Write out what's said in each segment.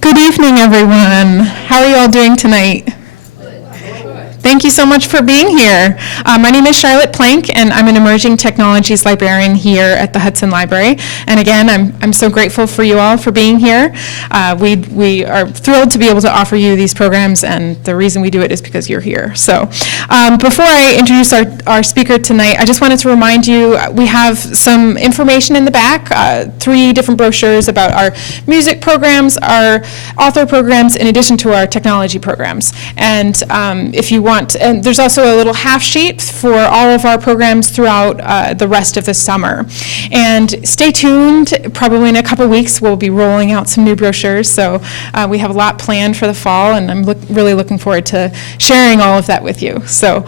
Good evening, everyone. How are you all doing tonight? Thank you so much for being here. My name is Charlotte Plank, and I'm an emerging technologies librarian here at the Hudson Library. And again, I'm so grateful for you all for being here. We are thrilled to be able to offer you these programs, and the reason we do it is because you're here. So before I introduce our speaker tonight, I just wanted to remind you we have some information in the back, 3 different brochures about our music programs, our author programs, in addition to our technology programs. And if you want, and there's also a little half sheet for all of our programs throughout the rest of the summer. And stay tuned, probably in a couple weeks we'll be rolling out some new brochures, so we have a lot planned for the fall, and I'm really looking forward to sharing all of that with you. So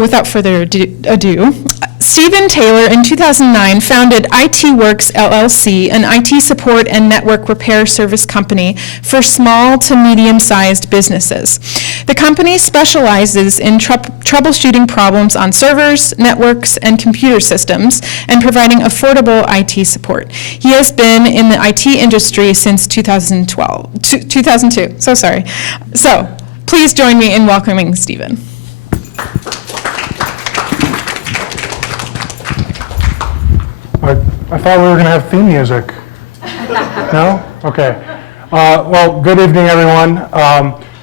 without further ado, Stephen Taylor in 2009 founded IT Works LLC, an IT support and network repair service company for small to medium-sized businesses. The company specializes in troubleshooting problems on servers, networks, and computer systems, and providing affordable IT support. He has been in the IT industry since 2002. So please join me in welcoming Stephen. I thought we were going to have theme music. No? Okay. Well, good evening, everyone.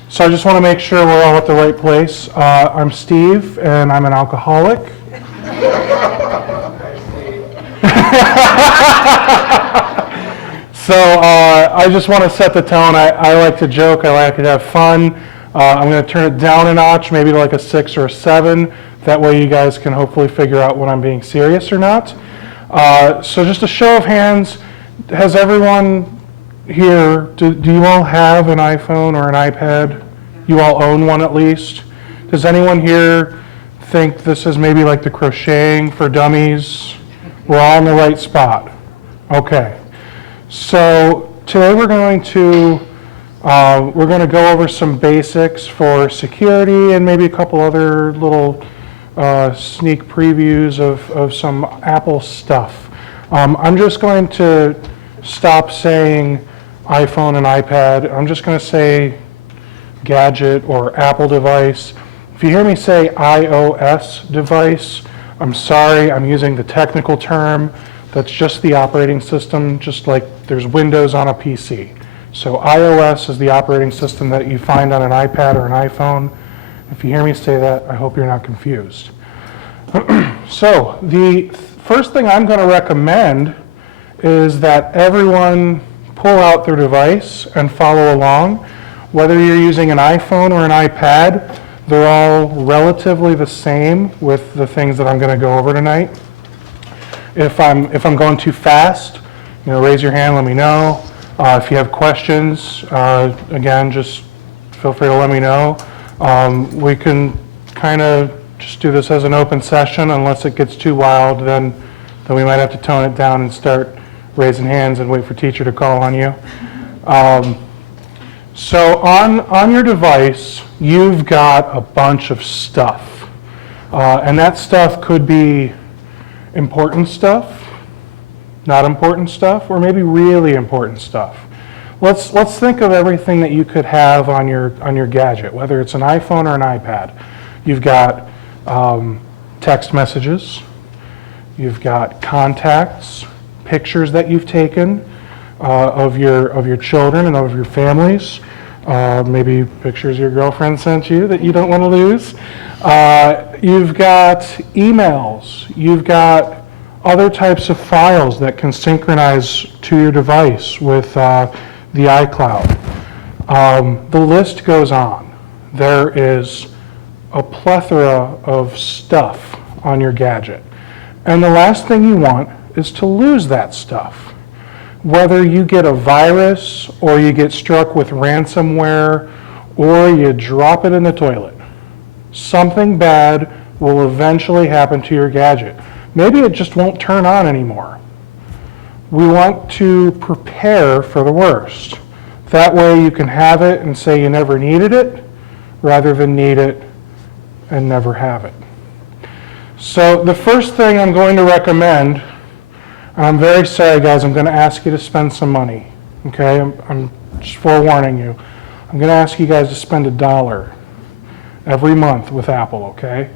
So I just want to make sure we're all at the right place. I'm Steve, and I'm an alcoholic. So I just want to set the tone. I like to joke. I like to have fun. I'm going to turn it down a notch, maybe to like a 6 or a 7. That way you guys can hopefully figure out when I'm being serious or not. So just a show of hands, has everyone here, do you all have an iPhone or an iPad? You all own one at least? Does anyone here think this is maybe like the crocheting for dummies? We're all in the right spot. Okay. So today we're going to go over some basics for security and maybe a couple other little sneak previews of some Apple stuff. I'm just going to stop saying iPhone and iPad. I'm just going to say gadget or Apple device. If you hear me say iOS device, I'm sorry, I'm using the technical term. That's just the operating system, just like there's Windows on a PC. So iOS is the operating system that you find on an iPad or an iPhone. If you hear me say that, I hope you're not confused. So the first thing I'm going to recommend is that everyone pull out their device and follow along. Whether you're using an iPhone or an iPad, they're all relatively the same with the things that I'm going to go over tonight. If I'm going too fast, raise your hand, let me know. If you have questions, again, just feel free to let me know. We can kind of just do this as an open session. Unless it gets too wild, then we might have to tone it down and start raising hands and wait for teacher to call on you. So on your device, you've got a bunch of stuff. And that stuff could be important stuff, not important stuff, or maybe really important stuff. Let's think of everything that you could have on your gadget, whether it's an iPhone or an iPad. You've got text messages, you've got contacts, pictures that you've taken of your children and of your families, maybe pictures your girlfriend sent you that you don't want to lose. You've got emails, you've got other types of files that can synchronize to your device with the iCloud. The list goes on. There is a plethora of stuff on your gadget. And the last thing you want is to lose that stuff. Whether you get a virus or you get struck with ransomware or you drop it in the toilet, something bad will eventually happen to your gadget. Maybe it just won't turn on anymore. We want to prepare for the worst. That way you can have it and say you never needed it, rather than need it and never have it. So the first thing I'm going to recommend, and I'm very sorry guys, I'm going to ask you to spend some money. Okay, I'm just forewarning you. I'm going to ask you guys to spend $1 every month with Apple, okay?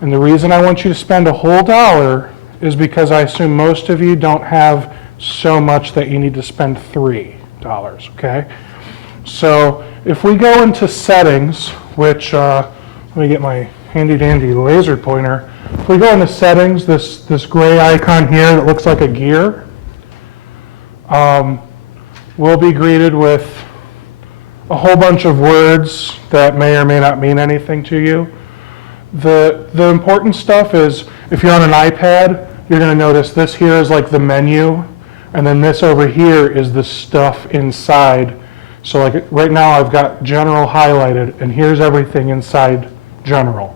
And the reason I want you to spend a whole dollar is because I assume most of you don't have so much that you need to spend $3, okay? So if we go into settings, which, let me get my handy dandy laser pointer. If we go into settings, this gray icon here that looks like a gear, we'll be greeted with a whole bunch of words that may or may not mean anything to you. The important stuff is, if you're on an iPad, you're going to notice this here is like the menu, and then this over here is the stuff inside. So like right now I've got general highlighted, and here's everything inside general.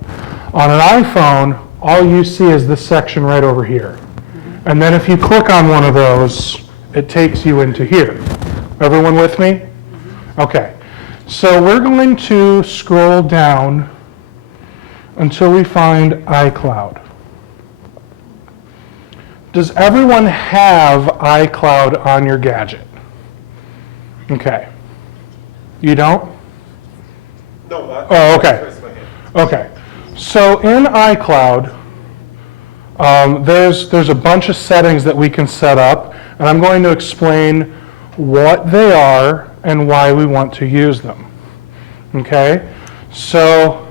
On an iPhone, all you see is this section right over here. And then if you click on one of those, it takes you into here. Everyone with me? Okay. So we're going to scroll down until we find iCloud. Does everyone have iCloud on your gadget? Okay. You don't? No. Oh, okay. Okay. So in iCloud, there's a bunch of settings that we can set up, and I'm going to explain what they are and why we want to use them. Okay? So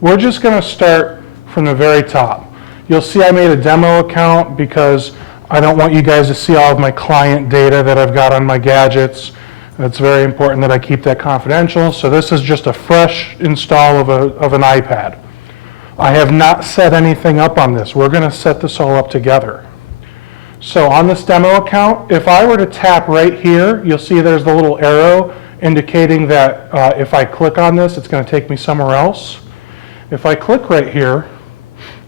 we're just going to start from the very top. You'll see I made a demo account because I don't want you guys to see all of my client data that I've got on my gadgets. It's very important that I keep that confidential. So this is just a fresh install of an iPad. I have not set anything up on this. We're going to set this all up together. So on this demo account, if I were to tap right here, you'll see there's the little arrow indicating that if I click on this, it's going to take me somewhere else. If I click right here,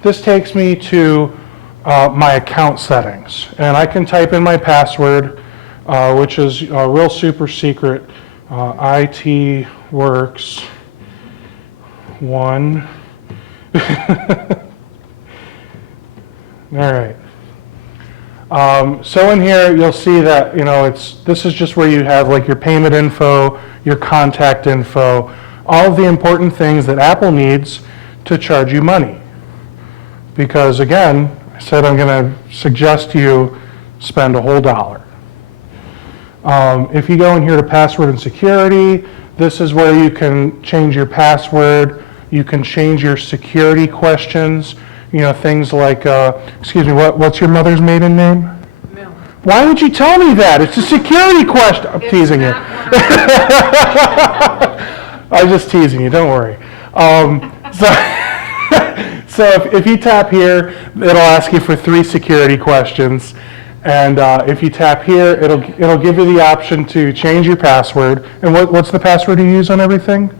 this takes me to my account settings. And I can type in my password, which is real super secret, IT Works 1. All right. So in here, you'll see that, this is just where you have like your payment info, your contact info, all of the important things that Apple needs to charge you money. Because again, I said I'm going to suggest you spend a whole dollar. If you go in here to password and security, this is where you can change your password. You can change your security questions. Things like, excuse me, what's your mother's maiden name? Mel. Why would you tell me that? It's a security question. I'm teasing you. I'm just teasing you, don't worry. So if you tap here, it'll ask you for 3 security questions. And if you tap here, it'll give you the option to change your password. And what's the password you use on everything?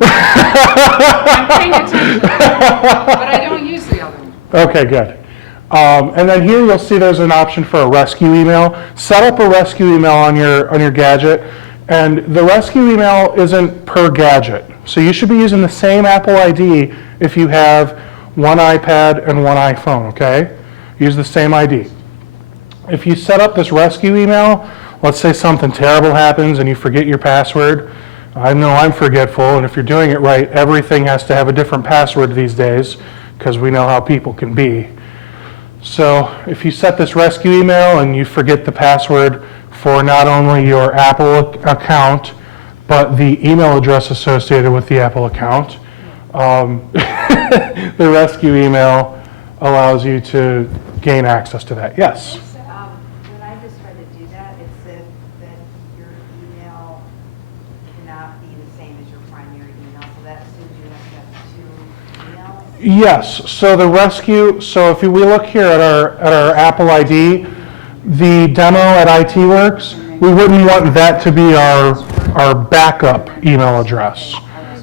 I'm paying attention, but I don't use the other one. Okay, good. And then here you'll see there's an option for a rescue email. Set up a rescue email on your gadget, and the rescue email isn't per gadget. So you should be using the same Apple ID if you have one iPad and one iPhone, okay? Use the same ID. If you set up this rescue email, let's say something terrible happens and you forget your password. I know I'm forgetful, and if you're doing it right, everything has to have a different password these days because we know how people can be. So if you set this rescue email and you forget the password for not only your Apple account, but the email address associated with the Apple account, the rescue email allows you to gain access to that. Yes? When I just tried to do that, it said that your email cannot be the same as your primary email, so that assumes you have to have 2 emails? Yes. So the rescue, so if we look here at our Apple ID, the demo at IT Works, we wouldn't want that to be our backup email address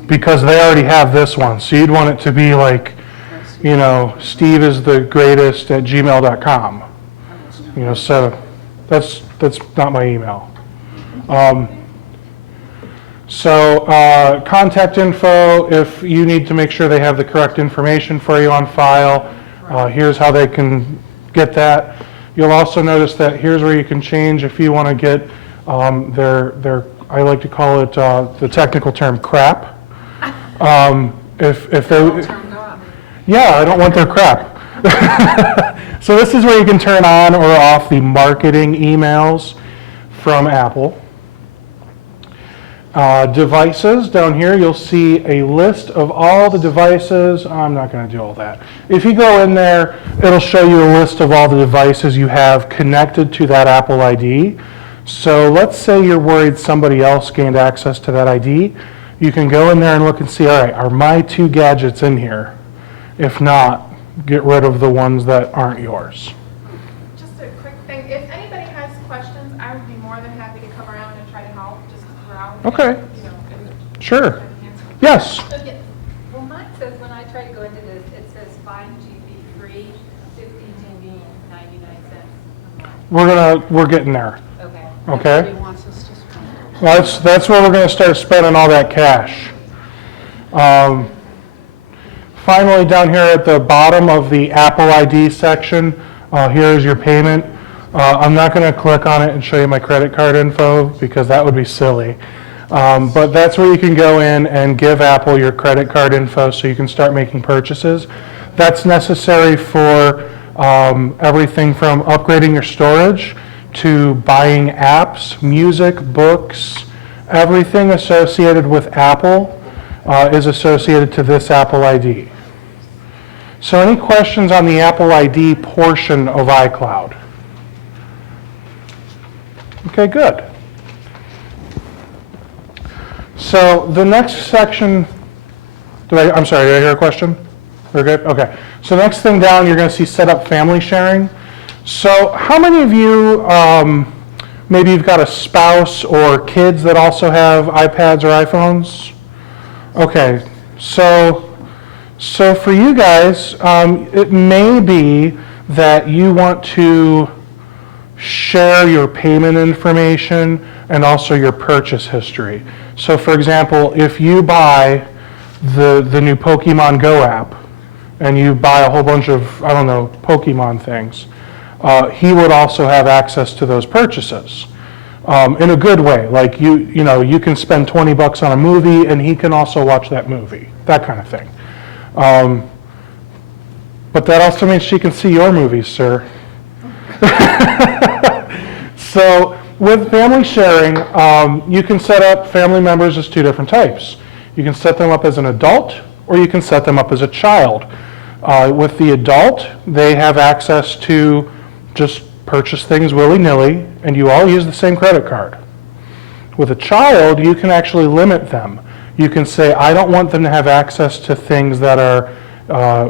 because they already have this one. So you'd want it to be like, Steve is the greatest at gmail.com. So that's not my email. Contact info, if you need to make sure they have the correct information for you on file, here's how they can get that. You'll also notice that here's where you can change if you want to get I like to call it, the technical term, crap. If they, Turned off. yeah, I don't want their crap. So this is where you can turn on or off the marketing emails from Apple. Devices, down here you'll see a list of all the devices. I'm not going to do all that. If you go in there, it'll show you a list of all the devices you have connected to that Apple ID. So let's say you're worried somebody else gained access to that ID. You can go in there and look and see, all right, are my 2 gadgets in here? If not, get rid of the ones that aren't yours. Just a quick thing, if anybody has questions, I would be more than happy to come around and try to help, just around. Okay. You know, and Sure. try to answer. Yes. Yes. Well, mine says, when I try to go into this, it says 5 GB free, 50 GB, 99 cents a month. We're getting there. Okay. Okay. He wants us to spend. Well, that's where we're going to start spending all that cash. Finally, down here at the bottom of the Apple ID section, here's your payment. I'm not going to click on it and show you my credit card info because that would be silly. But that's where you can go in and give Apple your credit card info so you can start making purchases. That's necessary for everything from upgrading your storage to buying apps, music, books, everything associated with Apple is associated to this Apple ID. So any questions on the Apple ID portion of iCloud? Okay, good. So the next section, I'm sorry, did I hear a question? We're good? Okay. So next thing down, you're going to see set up family sharing. So how many of you, maybe you've got a spouse or kids that also have iPads or iPhones? Okay, so for you guys, it may be that you want to share your payment information and also your purchase history. So for example, if you buy the new Pokemon Go app and you buy a whole bunch of, I don't know, Pokemon things, he would also have access to those purchases. In a good way, like you can spend $20 on a movie and he can also watch that movie, that kind of thing. But that also means she can see your movies, sir. So with family sharing, you can set up family members as 2 different types. You can set them up as an adult or you can set them up as a child. With the adult, they have access to just purchase things willy-nilly, and you all use the same credit card. With a child, you can actually limit them. You can say, I don't want them to have access to things that are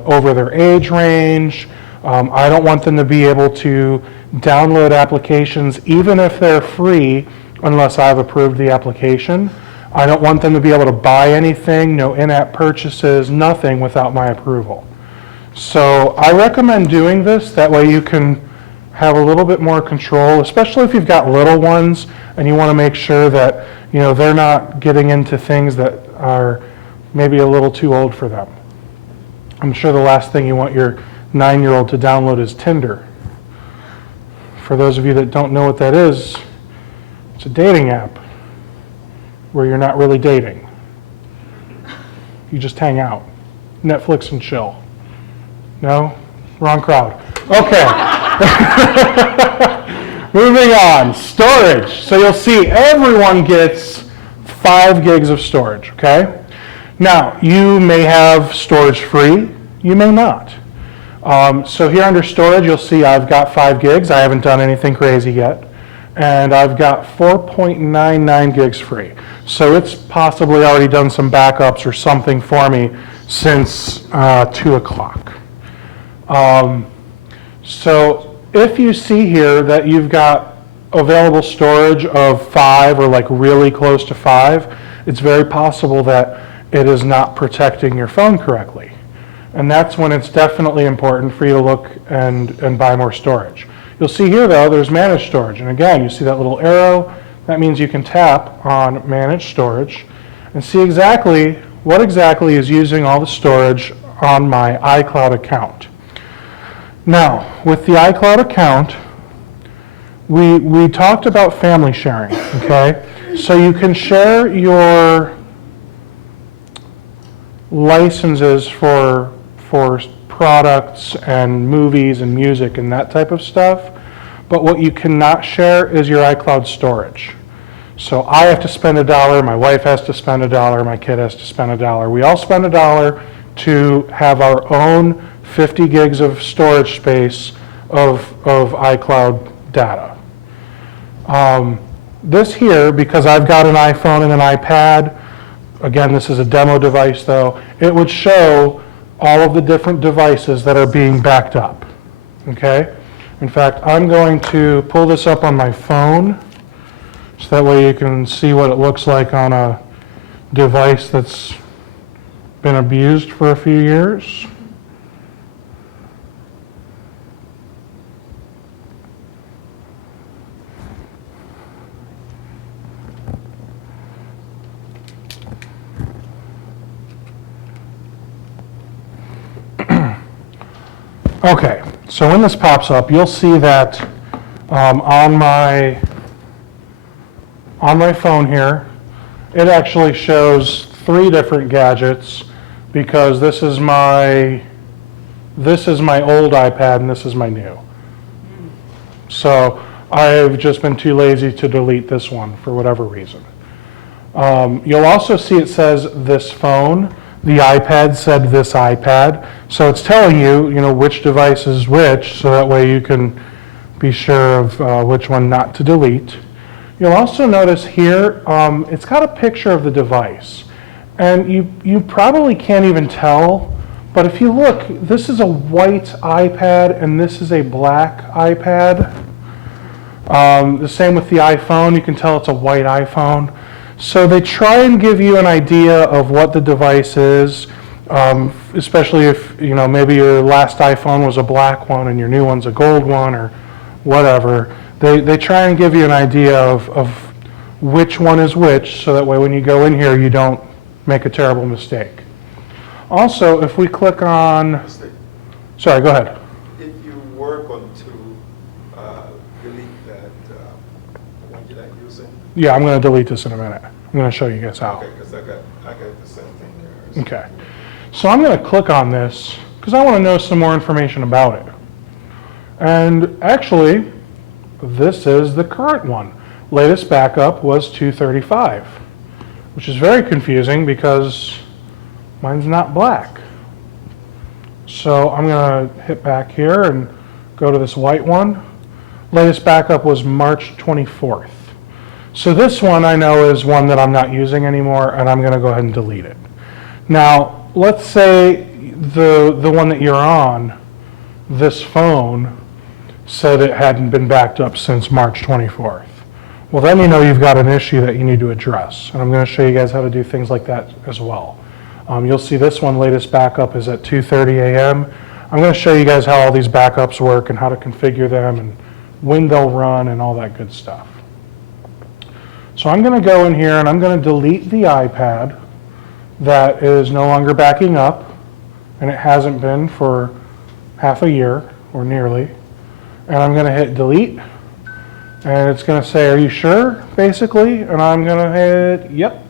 over their age range. I don't want them to be able to download applications, even if they're free, unless I've approved the application. I don't want them to be able to buy anything, no in-app purchases, nothing without my approval. So I recommend doing this. That way you can have a little bit more control, especially if you've got little ones and you want to make sure that they're not getting into things that are maybe a little too old for them. I'm sure the last thing you want your 9-year-old to download is Tinder. For those of you that don't know what that is, it's a dating app where you're not really dating. You just hang out. Netflix and chill. No? Wrong crowd. Okay. Moving on. Storage. So you'll see everyone gets 5 gigs of storage, okay? Now, you may have storage free. You may not. So here under storage, you'll see I've got 5 gigs. I haven't done anything crazy yet. And I've got 4.99 gigs free. So it's possibly already done some backups or something for me since 2 o'clock. So if you see here that you've got available storage of 5 or like really close to 5, it's very possible that it is not protecting your phone correctly. And that's when it's definitely important for you to look and buy more storage. You'll see here though, there's managed storage. And again, you see that little arrow, that means you can tap on managed storage and see exactly what exactly is using all the storage on my iCloud account. Now, with the iCloud account, we talked about family sharing, okay? So you can share your licenses for products and movies and music and that type of stuff, but what you cannot share is your iCloud storage. So I have to spend $1, my wife has to spend $1, my kid has to spend $1. We all spend $1 to have our own 50 gigs of storage space of iCloud data. This here, because I've got an iPhone and an iPad, again, this is a demo device though, it would show all of the different devices that are being backed up, okay? In fact, I'm going to pull this up on my phone, so that way you can see what it looks like on a device that's been abused for a few years. Okay, so when this pops up, you'll see that on my phone here, it actually shows 3 different gadgets because this is my old iPad and this is my new. So I've just been too lazy to delete this one for whatever reason. You'll also see it says this phone. The iPad said this iPad. So it's telling you, which device is which, so that way you can be sure of which one not to delete. You'll also notice here, it's got a picture of the device. And you probably can't even tell, but if you look, this is a white iPad and this is a black iPad. The same with the iPhone, you can tell it's a white iPhone. So they try and give you an idea of what the device is, especially if, maybe your last iPhone was a black one and your new one's a gold one or whatever. They try and give you an idea of which one is which, so that way when you go in here you don't make a terrible mistake. Also, if we click on, sorry, go ahead. If you work on to delete that one you're not using. Yeah, I'm going to delete this in a minute. I'm going to show you guys how. Okay, because I got the same thing there. Okay. So I'm going to click on this because I want to know some more information about it. And actually, this is the current one. Latest backup was 235, which is very confusing because mine's not black. So I'm going to hit back here and go to this white one. Latest backup was March 24th. So this one I know is one that I'm not using anymore, and I'm going to go ahead and delete it. Now, let's say the one that you're on, this phone, said it hadn't been backed up since March 24th. Well, then you know you've got an issue that you need to address. And I'm going to show you guys how to do things like that as well. You'll see this one, latest backup, is at 2:30 a.m. I'm going to show you guys how all these backups work and how to configure them and when they'll run and all that good stuff. So I'm going to go in here and I'm going to delete the iPad that is no longer backing up, and it hasn't been for half a year or nearly. And I'm going to hit delete, and it's going to say, are you sure, basically? And I'm going to hit yep.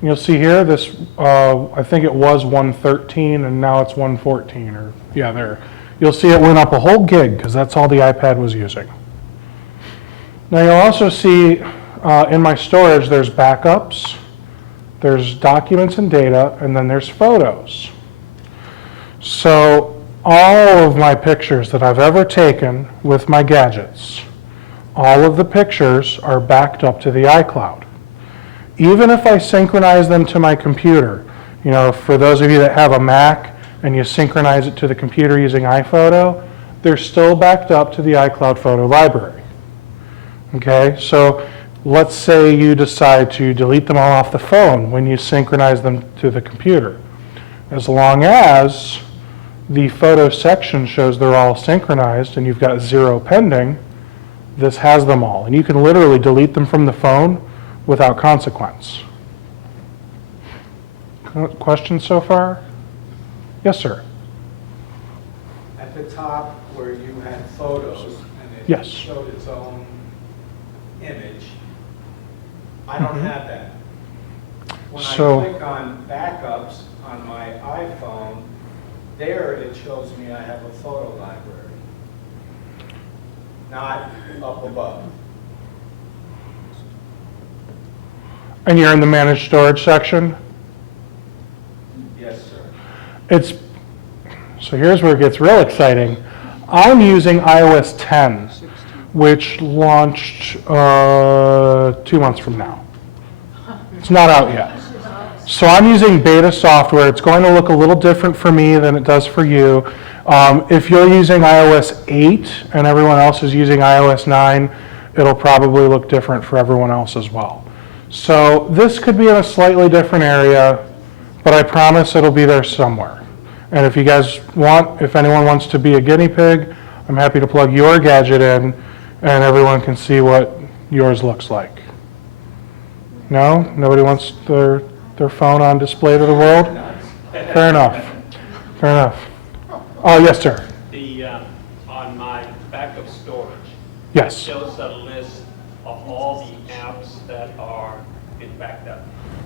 You'll see here, this, I think it was 113 and now it's 114, or yeah, there. You'll see it went up a whole gig because that's all the iPad was using. Now you'll also see in my storage there's backups, there's documents and data, and then there's photos. So all of my pictures that I've ever taken with my gadgets, all of the pictures are backed up to the iCloud. Even if I synchronize them to my computer, for those of you that have a Mac and you synchronize it to the computer using iPhoto, they're still backed up to the iCloud photo library. Okay, so let's say you decide to delete them all off the phone when you synchronize them to the computer. As long as the photo section shows they're all synchronized and you've got 0 pending, this has them all. And you can literally delete them from the phone without consequence. Questions so far? Yes, sir. At the top where you had photos and it Yes. showed its own image. I don't have that. When So- I click on backups on my iPhone, there it shows me I have a photo library, not up above. And you're in the managed storage section? Yes, sir. It's, so here's where it gets real exciting. I'm using iOS 10, which launched 2 months from now. It's not out yet. So I'm using beta software. It's going to look a little different for me than it does for you. If you're using iOS 8 and everyone else is using iOS 9, it'll probably look different for everyone else as well. So this could be in a slightly different area, but I promise it'll be there somewhere. And if you guys want, if anyone wants to be a guinea pig, I'm happy to plug your gadget in and everyone can see what yours looks like. No? Nobody wants their phone on display to the world? Fair enough. Fair enough. Oh, yes, sir. On my backup storage, it Yes. shows a list of all the apps that are been backed up.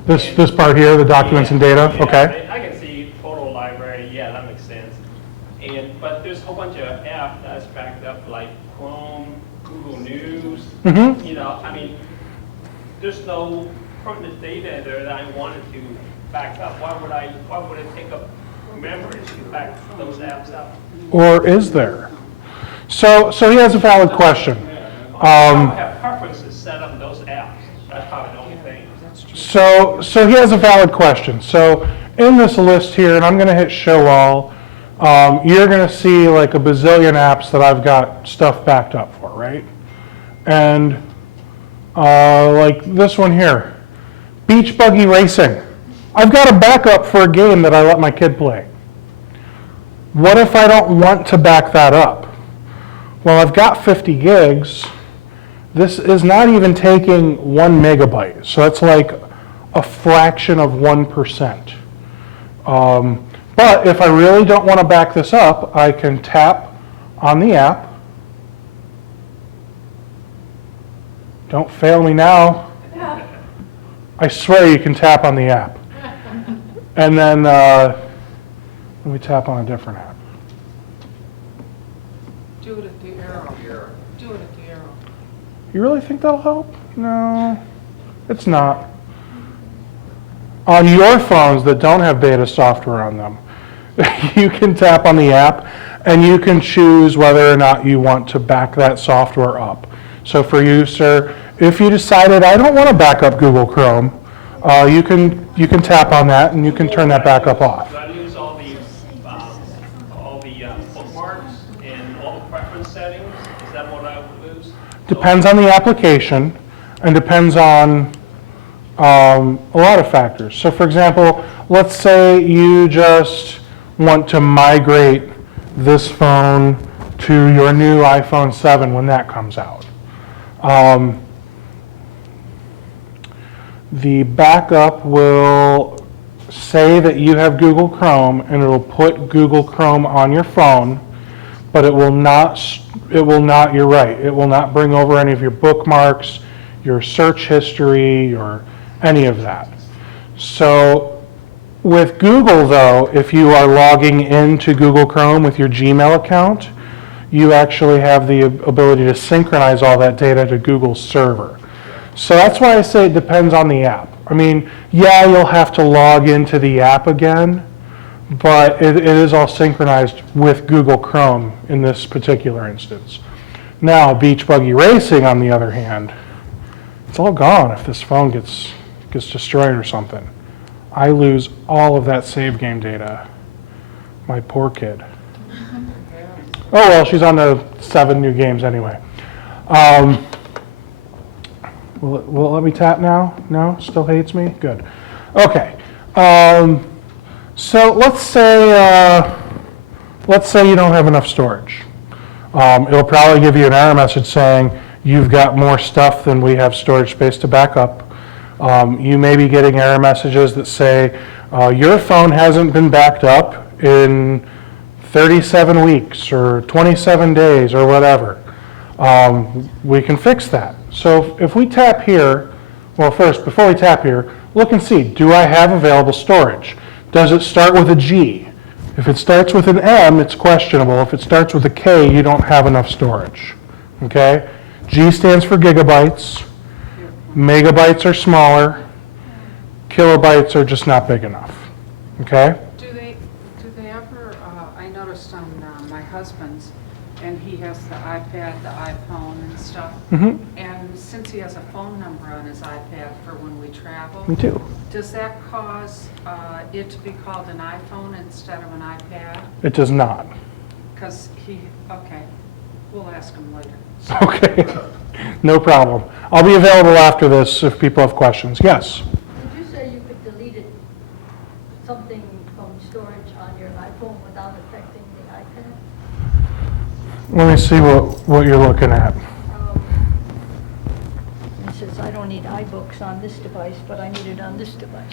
This part here, the documents and data? Yeah, Okay. I can see photo library, yeah, that makes sense. But there's a whole bunch of apps that's backed up, like Chrome, Google News. Mhm. You know, I mean, there's no pertinent data there that I wanted to back up. Why would it take up memory to back those apps up? Or is there? So he has a valid question. I don't have preferences set up those apps. That's probably the only thing. So he has a valid question. So in this list here, and I'm going to hit show all, you're going to see like a bazillion apps that I've got stuff backed up for, right? And like this one here, Beach Buggy Racing. I've got a backup for a game that I let my kid play. What if I don't want to back that up? Well, I've got 50 gigs. This is not even taking 1 megabyte, so that's like a fraction of 1%. But if I really don't want to back this up, I can tap on the app. Don't fail me now. I swear you can tap on the app. And then let me tap on a different app. Do it at the arrow. Do it at the arrow. You really think that'll help? No, it's not. On your phones that don't have beta software on them, you can tap on the app and you can choose whether or not you want to back that software up. So for you, sir, if you decided I don't want to back up Google Chrome, you can tap on that and you can turn that backup off. Do I lose all the bookmarks and all the preference settings? Is that what I would lose? Depends on the application and depends on a lot of factors. So for example, let's say you just want to migrate this phone to your new iPhone 7 when that comes out. The backup will say that you have Google Chrome and it'll put Google Chrome on your phone, but it will not, you're right, it will not bring over any of your bookmarks, your search history, or any of that. So with Google though, if you are logging into Google Chrome with your Gmail account, you actually have the ability to synchronize all that data to Google's server. So that's why I say it depends on the app. I mean, yeah, you'll have to log into the app again, but it is all synchronized with Google Chrome in this particular instance. Now, Beach Buggy Racing, on the other hand, it's all gone if this phone gets destroyed or something. I lose all of that save game data. My poor kid. Oh well, she's on to 7 new games anyway. Will it let me tap now? No? Still hates me? Good. Okay. So let's say you don't have enough storage. It'll probably give you an error message saying you've got more stuff than we have storage space to back up. You may be getting error messages that say your phone hasn't been backed up in 37 weeks or 27 days or whatever, we can fix that. So if we tap here, well, first, before we tap here, look and see, do I have available storage? Does it start with a G? If it starts with an M, it's questionable. If it starts with a K, you don't have enough storage, okay? G stands for gigabytes. Megabytes are smaller. Kilobytes are just not big enough, okay? Do they ever, I noticed on my husband's, and he has the iPad, the iPhone and stuff. And since he has a phone number on his iPad for when we travel. Me too. Does that cause it to be called an iPhone instead of an iPad? It does not. Because okay, we'll ask him later. Okay, no problem. I'll be available after this if people have questions. Yes? Did you say you could delete something from storage on your iPhone without affecting the iPad? Let me see what you're looking at. It says, I don't need iBooks on this device, but I need it on this device.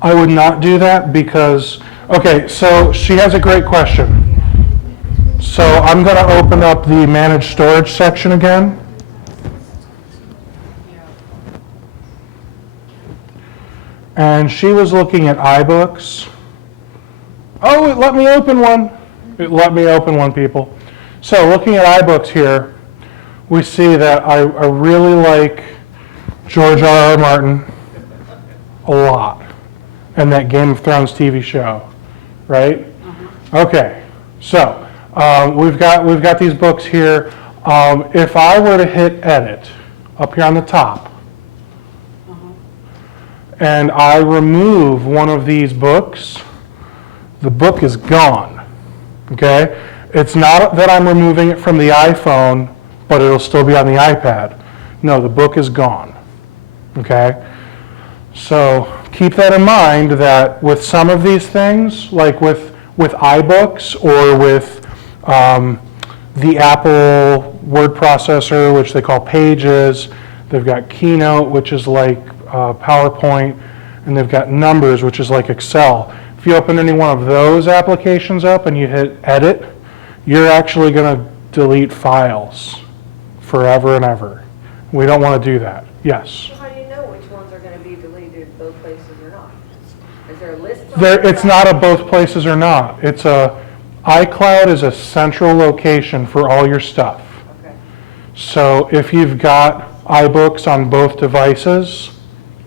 I would not do that because, okay, so she has a great question. So I'm going to open up the managed storage section again. And she was looking at iBooks. Oh, it let me open one. It let me open one, people. So looking at iBooks here, we see that I really like George R.R. Martin a lot, and that Game of Thrones TV show, right? Okay, so we've got these books here. If I were to hit edit up here on the top, and I remove one of these books, the book is gone, okay? It's not that I'm removing it from the iPhone, but it'll still be on the iPad. No, the book is gone, okay? So keep that in mind that with some of these things, like with iBooks or with the Apple word processor, which they call Pages, they've got Keynote, which is like PowerPoint, and they've got Numbers, which is like Excel. If you open any one of those applications up and you hit edit, you're actually going to delete files forever and ever. We don't want to do that. Yes? So how do you know which ones are going to be deleted both places or not? Is there a list? It's not a both places or not. It's iCloud is a central location for all your stuff. Okay. So if you've got iBooks on both devices,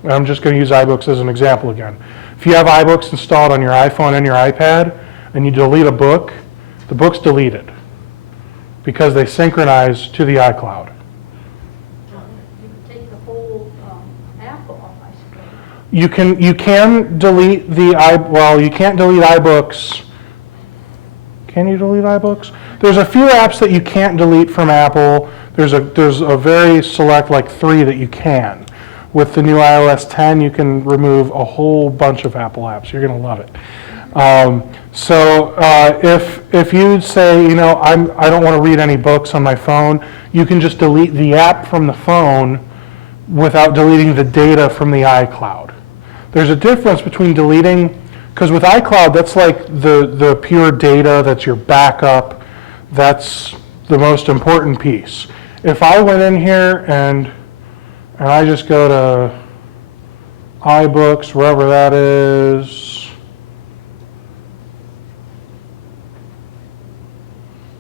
I'm just going to use iBooks as an example again. If you have iBooks installed on your iPhone and your iPad, and you delete a book, the book's deleted because they synchronize to the iCloud. You could take the whole app off, I suppose. You can delete you can't delete iBooks. Can you delete iBooks? There's a few apps that you can't delete from Apple. There's a very select, like 3 that you can. With the new iOS 10, you can remove a whole bunch of Apple apps. You're going to love it. If you say, I don't want to read any books on my phone, you can just delete the app from the phone without deleting the data from the iCloud. There's a difference between deleting, because with iCloud, that's like the pure data, that's your backup, that's the most important piece. If I went in here and I just go to iBooks, wherever that is,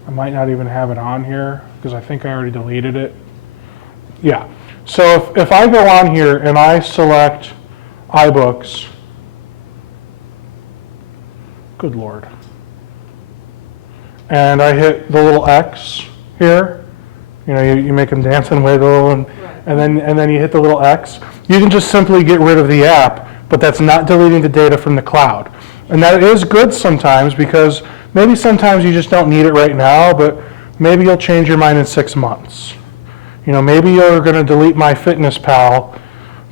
I might not even have it on here because I think I already deleted it. Yeah, so if I go on here and I select iBooks, good Lord, and I hit the little X here, you make them dance and wiggle, and then you hit the little X. You can just simply get rid of the app, but that's not deleting the data from the cloud. And that is good sometimes because maybe sometimes you just don't need it right now, but maybe you'll change your mind in 6 months. Maybe you're going to delete MyFitnessPal,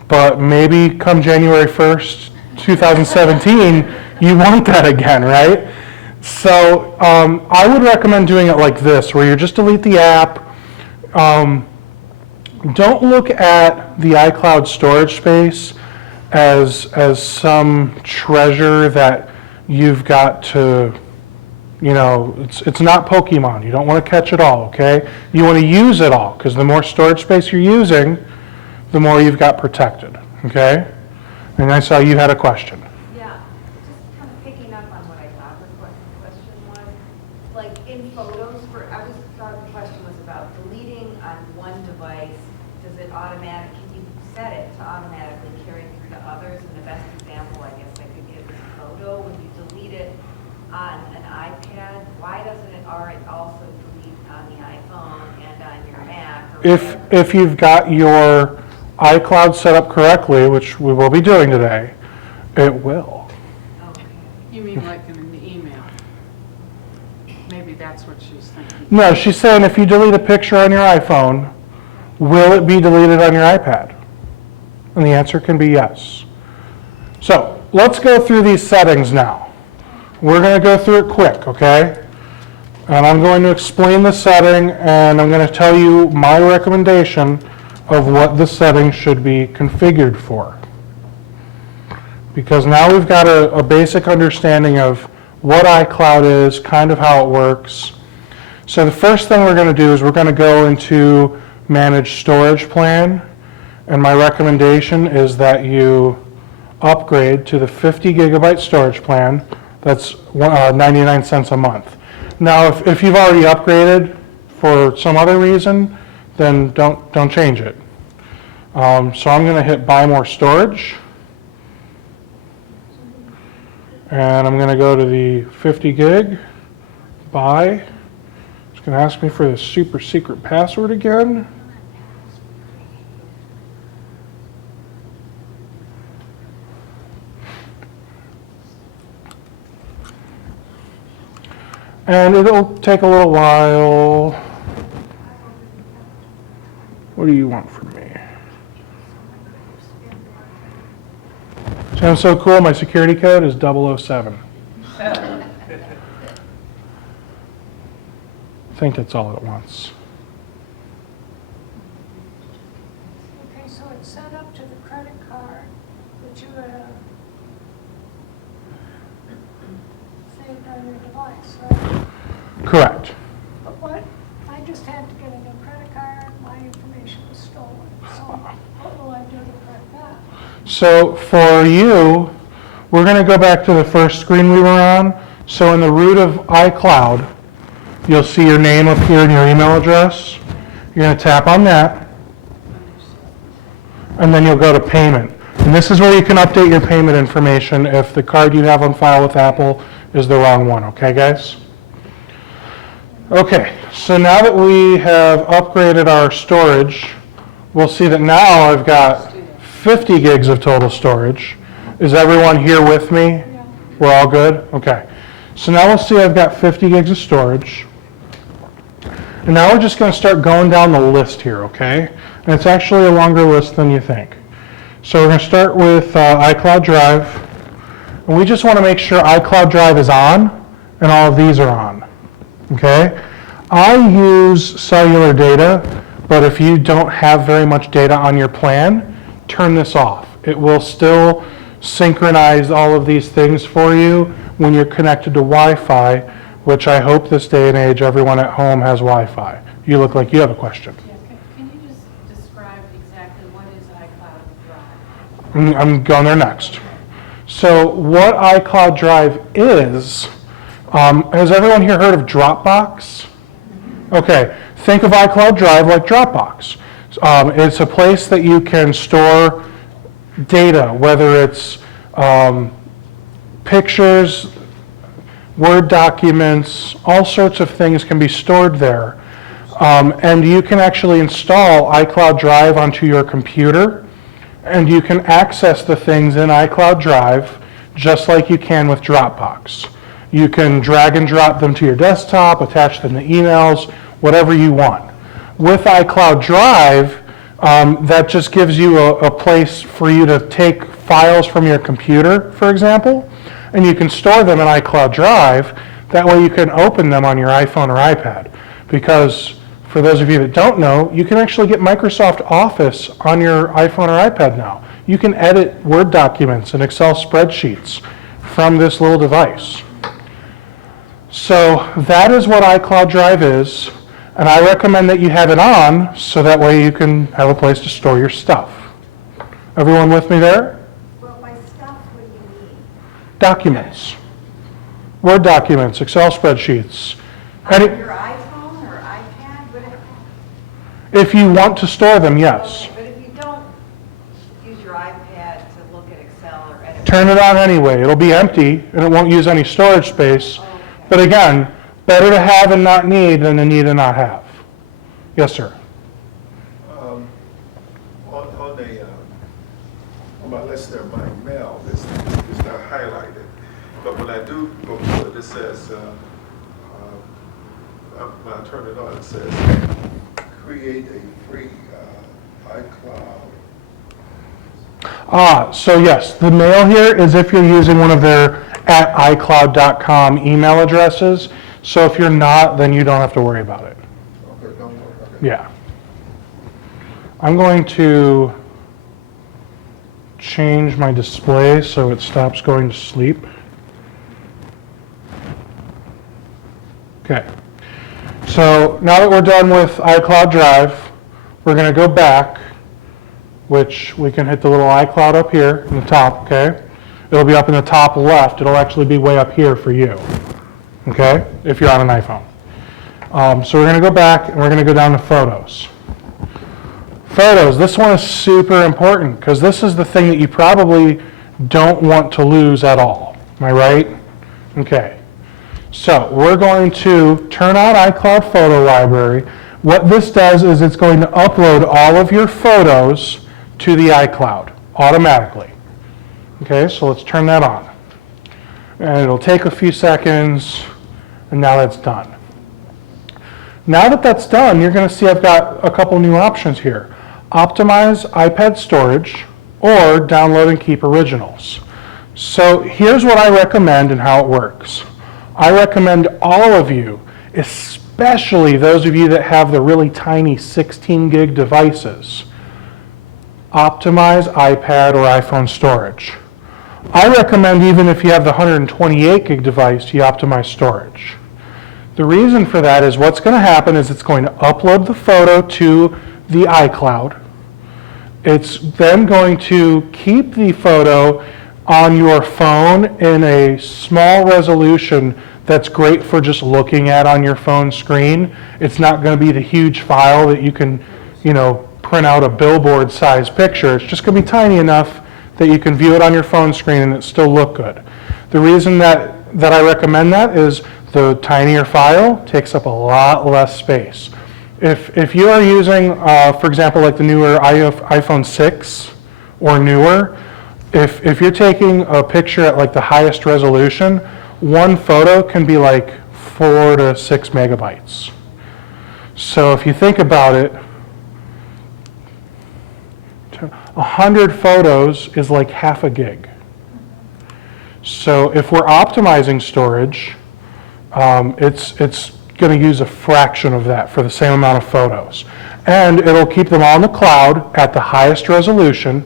but maybe come January 1st, 2017, you want that again, right? So I would recommend doing it like this, where you just delete the app. Don't look at the iCloud storage space as some treasure that you've got to You know, it's not Pokemon. You don't want to catch it all, okay? You want to use it all, because the more storage space you're using, the more you've got protected, okay? And I saw you had a question. Yeah, just kind of picking up on what I thought the question was. Like in photos, I just thought the question was about deleting on one device. Does it can you set it to automatically carry through to others? And the best example, I guess I could give is a photo. When you delete it on an iPad, why doesn't it already also delete on the iPhone and on your Mac? If you've got your iCloud set up correctly, which we will be doing today, it will. Okay. You mean like in an email? Maybe that's what she's thinking. No, she's saying if you delete a picture on your iPhone, will it be deleted on your iPad? And the answer can be yes. So let's go through these settings now. We're going to go through it quick, okay? And I'm going to explain the setting, and I'm going to tell you my recommendation of what the setting should be configured for. Because now we've got a basic understanding of what iCloud is, kind of how it works. So the first thing we're going to do is we're going to go into Manage Storage Plan, and my recommendation is that you upgrade to the 50 gigabyte storage plan. That's 99 cents a month. Now, if you've already upgraded for some other reason, then don't change it. So I'm going to hit Buy More Storage. And I'm going to go to the 50 gig, Buy. It's going to ask me for the super secret password again. And it'll take a little while. What do you want from me? Sounds so cool. My security code is 007. I think that's all at once. Okay, so it's set up to the credit card that you have saved on your device, right? Correct. But what, I just had to get a new credit card, my information was stolen. So what will I do to correct that? So for you, we're going to go back to the first screen we were on. So in the root of iCloud, you'll see your name appear and your email address. You're going to tap on that, and then you'll go to Payment. And this is where you can update your payment information if the card you have on file with Apple is the wrong one, okay guys? Okay, so now that we have upgraded our storage, we'll see that now I've got 50 gigs of total storage. Is everyone here with me? Yeah. We're all good? Okay. So now we'll see I've got 50 gigs of storage. And now we're just going to start going down the list here, okay? And it's actually a longer list than you think. So we're going to start with iCloud Drive. And we just want to make sure iCloud Drive is on and all of these are on. Okay? I use cellular data, but if you don't have very much data on your plan, turn this off. It will still synchronize all of these things for you when you're connected to Wi-Fi, which I hope this day and age everyone at home has Wi-Fi. You look like you have a question. Yeah, can you just describe exactly what is iCloud Drive? I'm going there next. So what iCloud Drive is, has everyone here heard of Dropbox? Okay, think of iCloud Drive like Dropbox. It's a place that you can store data, whether it's pictures, Word documents, all sorts of things can be stored there. And you can actually install iCloud Drive onto your computer, and you can access the things in iCloud Drive just like you can with Dropbox. You can drag and drop them to your desktop, attach them to emails, whatever you want. With iCloud Drive, that just gives you a place for you to take files from your computer, for example, and you can store them in iCloud Drive. That way you can open them on your iPhone or iPad. Because for those of you that don't know, you can actually get Microsoft Office on your iPhone or iPad now. You can edit Word documents and Excel spreadsheets from this little device. So that is what iCloud Drive is, and I recommend that you have it on so that way you can have a place to store your stuff. Everyone with me there? Well, by stuff, what do you mean? Documents. Word documents, Excel spreadsheets. On your iPhone or iPad? If you want to store them, yes. Okay, but if you don't use your iPad to look at Excel or edit. Turn it on anyway. It'll be empty and it won't use any storage space. Okay. But again, better to have and not need than to need and not have. Yes, sir. On my list there, my mail is not highlighted. But when I do go to it, it says, when I turn it on, it says, create a free iCloud. So yes, the mail here is if you're using one of their @iCloud.com email addresses. So if you're not, then you don't have to worry about it. Okay, don't worry. Okay. Yeah. I'm going to change my display so it stops going to sleep. Okay. So now that we're done with iCloud Drive, we're going to go back, which we can hit the little iCloud up here in the top, okay? It'll be up in the top left. It'll actually be way up here for you, okay, if you're on an iPhone. So we're going to go back and we're going to go down to Photos. Photos, this one is super important because this is the thing that you probably don't want to lose at all. Am I right? Okay. So we're going to turn on iCloud Photo Library. What this does is it's going to upload all of your photos to the iCloud automatically. Okay, so let's turn that on. And it'll take a few seconds, and now that's done. Now that that's done, you're going to see I've got a couple new options here. Optimize iPad storage or download and keep originals. So here's what I recommend and how it works. I recommend all of you, especially those of you that have the really tiny 16 gig devices, optimize iPad or iPhone storage. I recommend even if you have the 128 gig device, you optimize storage. The reason for that is what's going to happen is it's going to upload the photo to the iCloud. It's then going to keep the photo on your phone in a small resolution that's great for just looking at on your phone screen. It's not going to be the huge file that you can, print out a billboard size picture. It's just going to be tiny enough that you can view it on your phone screen and it still look good. The reason that I recommend that is the tinier file takes up a lot less space. If you are using, for example, like the newer iPhone 6 or newer, if you're taking a picture at like the highest resolution, one photo can be like 4 to 6 megabytes. So if you think about it, 100 photos is like half a gig. So if we're optimizing storage, it's going to use a fraction of that for the same amount of photos. And it'll keep them on the cloud at the highest resolution.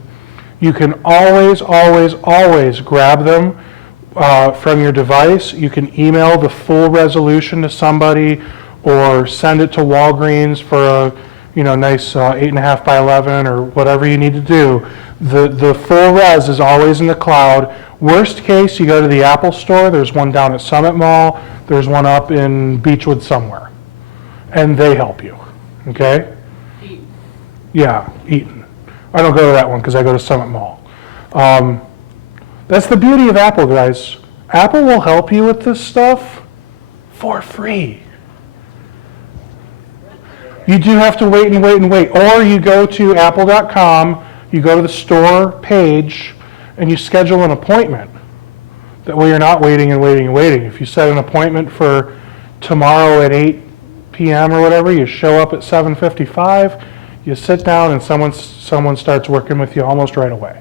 You can always, always, always grab them from your device. You can email the full resolution to somebody or send it to Walgreens for a nice 8.5 by 11 or whatever you need to do. The full res is always in the cloud. Worst case, you go to the Apple store. There's one down at Summit Mall. There's one up in Beechwood somewhere. And they help you, okay? Eaton. Yeah, Eaton. I don't go to that one because I go to Summit Mall. That's the beauty of Apple, guys. Apple will help you with this stuff for free. You do have to wait and wait and wait. Or you go to apple.com, you go to the store page, and you schedule an appointment. That way you're not waiting and waiting and waiting. If you set an appointment for tomorrow at 8 p.m. or whatever, you show up at 7:55, you sit down, and someone starts working with you almost right away.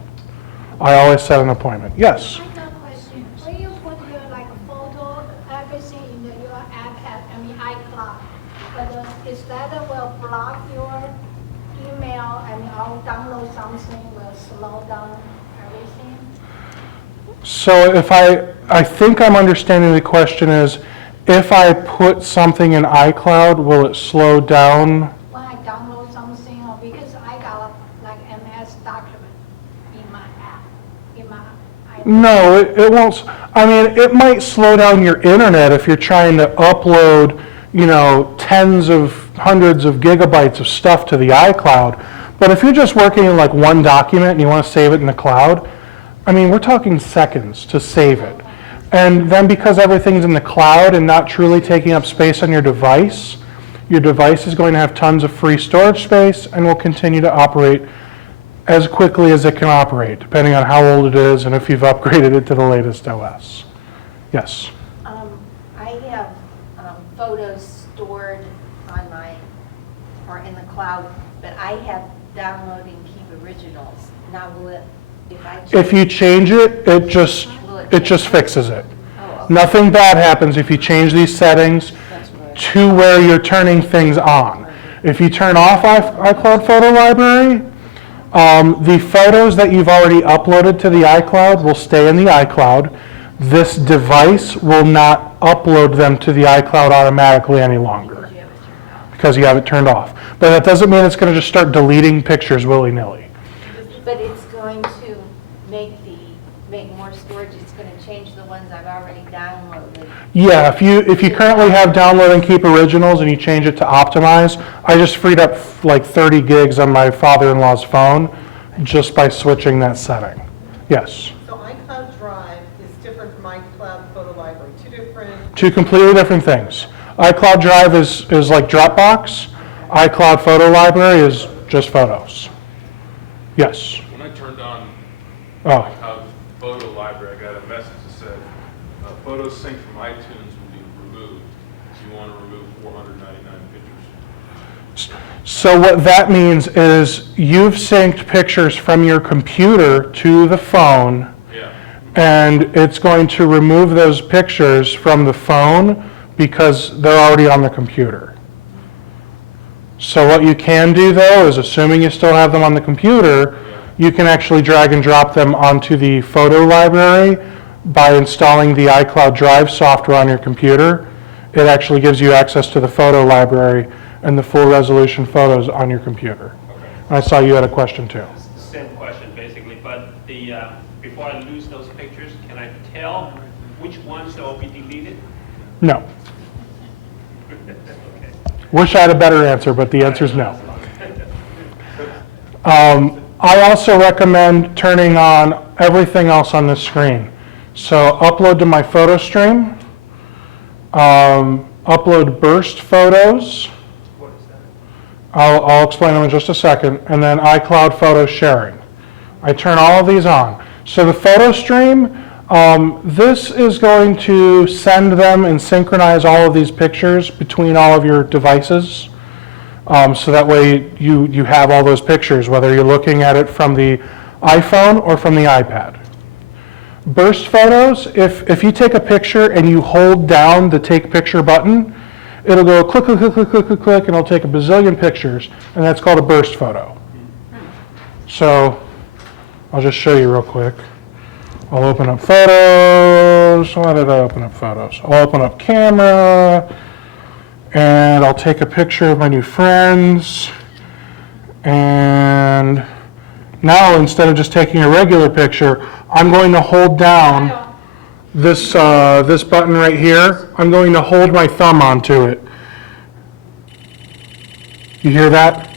I always set an appointment. Yes? I got a question. When you put your photo, everything in your iPad, iCloud, but is that will block your email and I'll download something will slow down everything? So if I think I'm understanding the question is, If I put something in iCloud, will it slow down? When I download something, or because I got like MS document in my app, in my iPad. No, it won't. I mean, it might slow down your internet if you're trying to upload, tens of hundreds of gigabytes of stuff to the iCloud. But if you're just working in like one document and you want to save it in the cloud, I mean, we're talking seconds to save it. And then because everything's in the cloud and not truly taking up space on your device is going to have tons of free storage space and will continue to operate as quickly as it can operate, depending on how old it is and if you've upgraded it to the latest OS. Yes? I have photos stored on or in the cloud, but I have download and keep originals. Now will it, If you change it, it just fixes it. Oh, okay. Nothing bad happens if you change these settings to where you're turning things on. If you turn off iCloud Photo Library, the photos that you've already uploaded to the iCloud will stay in the iCloud. This device will not upload them to the iCloud automatically any longer because you have it turned off. But that doesn't mean it's going to just start deleting pictures willy-nilly. But it's going to make more storage, it's going to change the ones I've already downloaded. Yeah, if you currently have download and keep originals and you change it to optimize, I just freed up like 30 gigs on my father-in-law's phone just by switching that setting. Yes. So iCloud Drive is different from iCloud Photo Library, Two completely different things. iCloud Drive is like Dropbox. iCloud Photo Library is just photos. Yes. When I turned on Oh. iCloud Photo Library, I got a message that said, photos synced from iTunes will be removed. Do you want to remove 499 pictures? So what that means is you've synced pictures from your computer to the phone, Yeah. and it's going to remove those pictures from the phone because they're already on the computer. So what you can do, though, is assuming you still have them on the computer, you can actually drag and drop them onto the photo library by installing the iCloud Drive software on your computer. It actually gives you access to the photo library and the full resolution photos on your computer. Okay. And I saw you had a question too. Same question, basically, but before I lose those pictures, can I tell which ones will be deleted? No. Okay. Wish I had a better answer, but the answer is no. I also recommend turning on everything else on this screen. So upload to my photo stream, upload burst photos. What is that? I'll explain them in just a second, and then iCloud photo sharing. I turn all of these on. So the photo stream, this is going to send them and synchronize all of these pictures between all of your devices. So that way you have all those pictures, whether you're looking at it from the iPhone or from the iPad. Burst photos, if you take a picture and you hold down the take picture button, it'll go click, click, click, click, click, click, click, and it'll take a bazillion pictures, and that's called a burst photo. So I'll just show you real quick. I'll open up photos. Why did I open up photos? I'll open up camera, and I'll take a picture of my new friends. And now, instead of just taking a regular picture, I'm going to hold down this button right here. I'm going to hold my thumb onto it. You hear that?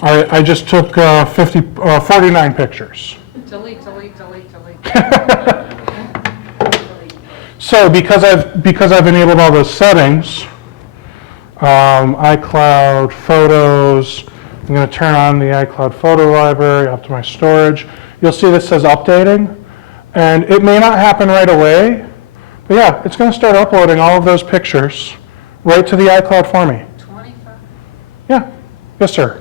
I just took 49 pictures. Delete, delete, delete, delete. So because I've enabled all those settings, iCloud Photos, I'm going to turn on the iCloud Photo Library, optimize storage. You'll see this says updating, and it may not happen right away, but yeah, it's going to start uploading all of those pictures right to the iCloud for me. 25? Yeah. Yes, sir.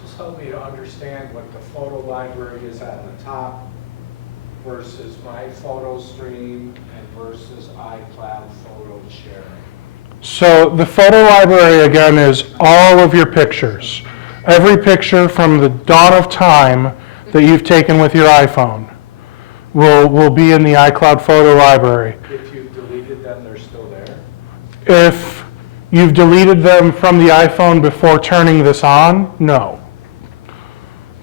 Just help me to understand what the photo library is at the top versus my photo stream and versus iCloud photo sharing. So the photo library, again, is all of your pictures. Every picture from the dawn of time that you've taken with your iPhone will be in the iCloud photo library. If you've deleted them, they're still If you've deleted them from the iPhone before turning this on, no.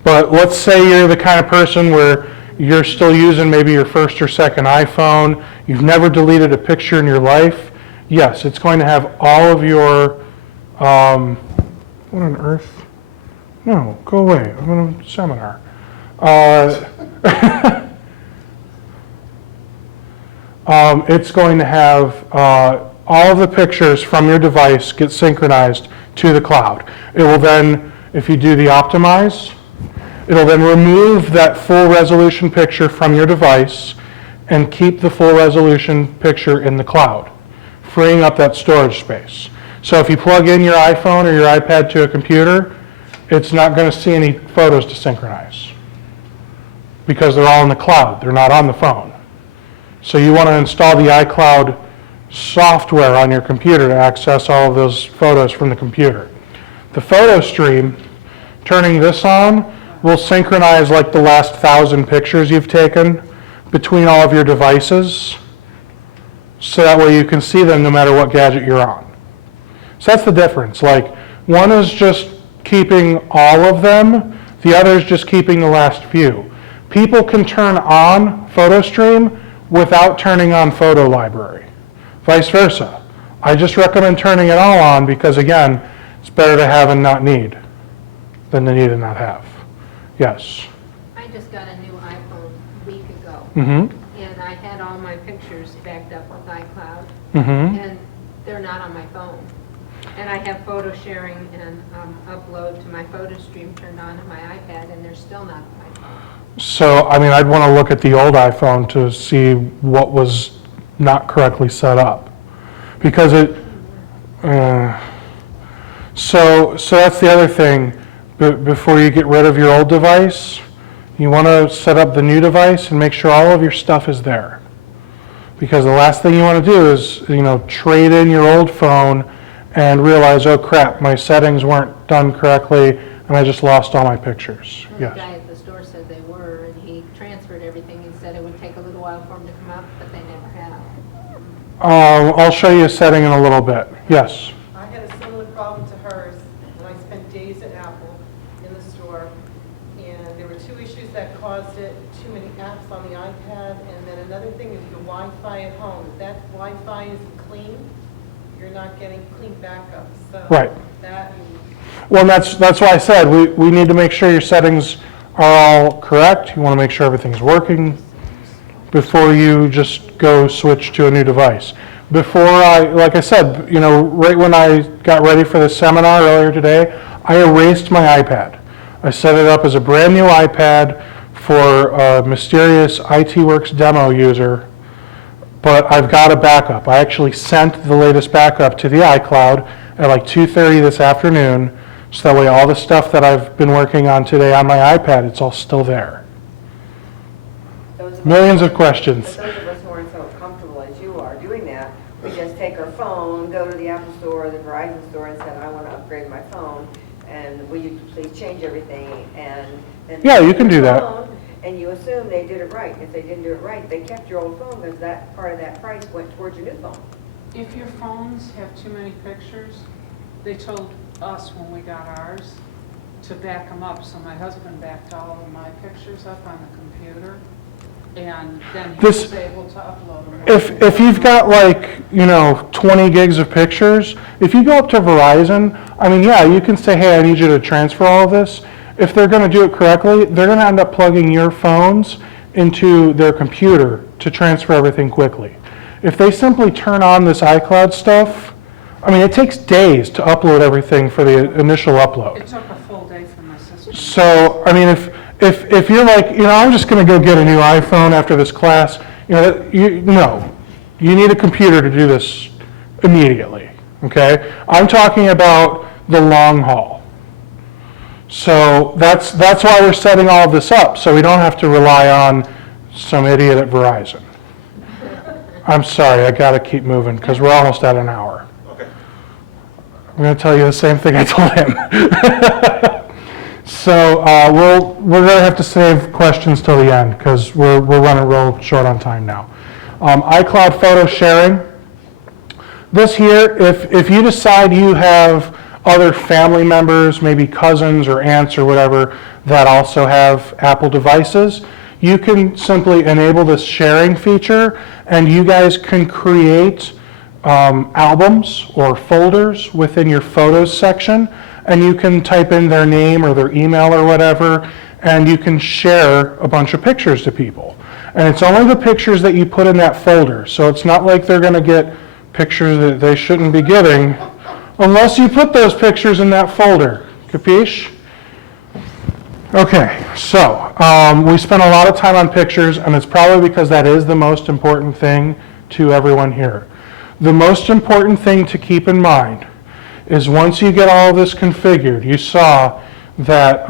But let's say you're the kind of person where you're still using maybe your first or second iPhone, you've never deleted a picture in your life, yes, it's going to have all of your, what on earth? No, go away, I'm in a seminar. It's going to have all of the pictures from your device get synchronized to the cloud. It will then, if you do the optimize, it'll then remove that full resolution picture from your device and keep the full resolution picture in the cloud, freeing up that storage space. So if you plug in your iPhone or your iPad to a computer, it's not going to see any photos to synchronize because they're all in the cloud. They're not on the phone. So you want to install the iCloud software on your computer to access all of those photos from the computer. The photo stream, turning this on, will synchronize like the last 1,000 pictures you've taken between all of your devices, so that way you can see them no matter what gadget you're on. So that's the difference. Like, one is just keeping all of them, the other is just keeping the last few. People can turn on PhotoStream without turning on Photo Library. Vice versa. I just recommend turning it all on because, again, it's better to have and not need than to need and not have. Yes? I just got a new iPhone a week ago, Mm-hmm. and I had all my pictures backed up with iCloud, Mm-hmm. and they're not on my phone. And I have photo sharing and upload to my photo stream turned on my iPad, and they're still not on my phone. So, I mean, I'd want to look at the old iPhone to see what was not correctly set up. Because it, so that's the other thing. Before you get rid of your old device, you want to set up the new device and make sure all of your stuff is there. Because the last thing you want to do is, trade in your old phone and realize, oh crap, my settings weren't done correctly and I just lost all my pictures. Well, Yes. the guy at the store said they were, and he transferred everything. He said it would take a little while for them to come up, but they never have. I'll show you a setting in a little bit. Yes. I had a similar problem to hers when I spent days at Apple in the store, and there were two issues that caused it: too many apps on the iPad, and then another thing is your Wi-Fi at home. If that Wi-Fi isn't clean, you're not getting clean backup. So Right. that. Well, that's why I said we need to make sure your settings are all correct. You want to make sure everything's working before you just go switch to a new device. Like I said, right when I got ready for this seminar earlier today, I erased my iPad. I set it up as a brand new iPad for a mysterious IT Works demo user, but I've got a backup. I actually sent the latest backup to the iCloud at like 2:30 this afternoon, so that way all the stuff that I've been working on today on my iPad, it's all still there. Millions of questions. But those of us who aren't so comfortable as you are doing that, we just take our phone, go to the Apple store or the Verizon store and say, I want to upgrade my phone, and will you please change everything? And then Yeah, you can do that. And you assume they did it right. If they didn't do it right, they kept your old phone because that part of that price went towards your new phone. If your phones have too many pictures, they told us when we got ours to back them up. So my husband backed all of my pictures up on the computer, and then he was able to upload them. If you've got 20 gigs of pictures, if you go up to Verizon, I mean, yeah, you can say, hey, I need you to transfer all of this. If they're going to do it correctly, they're going to end up plugging your phones into their computer to transfer everything quickly. If they simply turn on this iCloud stuff, I mean, it takes days to upload everything for the initial upload. It took a full day for my sister. So, I mean, if you're like, I'm just going to go get a new iPhone after this class, no. You need a computer to do this immediately, okay? I'm talking about the long haul. So that's why we're setting all of this up, so we don't have to rely on some idiot at Verizon. I'm sorry, I got to keep moving because we're almost at an hour. Okay. I'm going to tell you the same thing I told him. So we're going to have to save questions till the end because we're running real short on time now. iCloud photo sharing. This here, if you decide you have other family members, maybe cousins or aunts or whatever, that also have Apple devices, you can simply enable this sharing feature, and you guys can create albums or folders within your photos section, and you can type in their name or their email or whatever, and you can share a bunch of pictures to people. And it's only the pictures that you put in that folder, so it's not like they're going to get pictures that they shouldn't be getting unless you put those pictures in that folder. Capiche? Okay, so we spent a lot of time on pictures, and it's probably because that is the most important thing to everyone here. The most important thing to keep in mind is once you get all of this configured, you saw that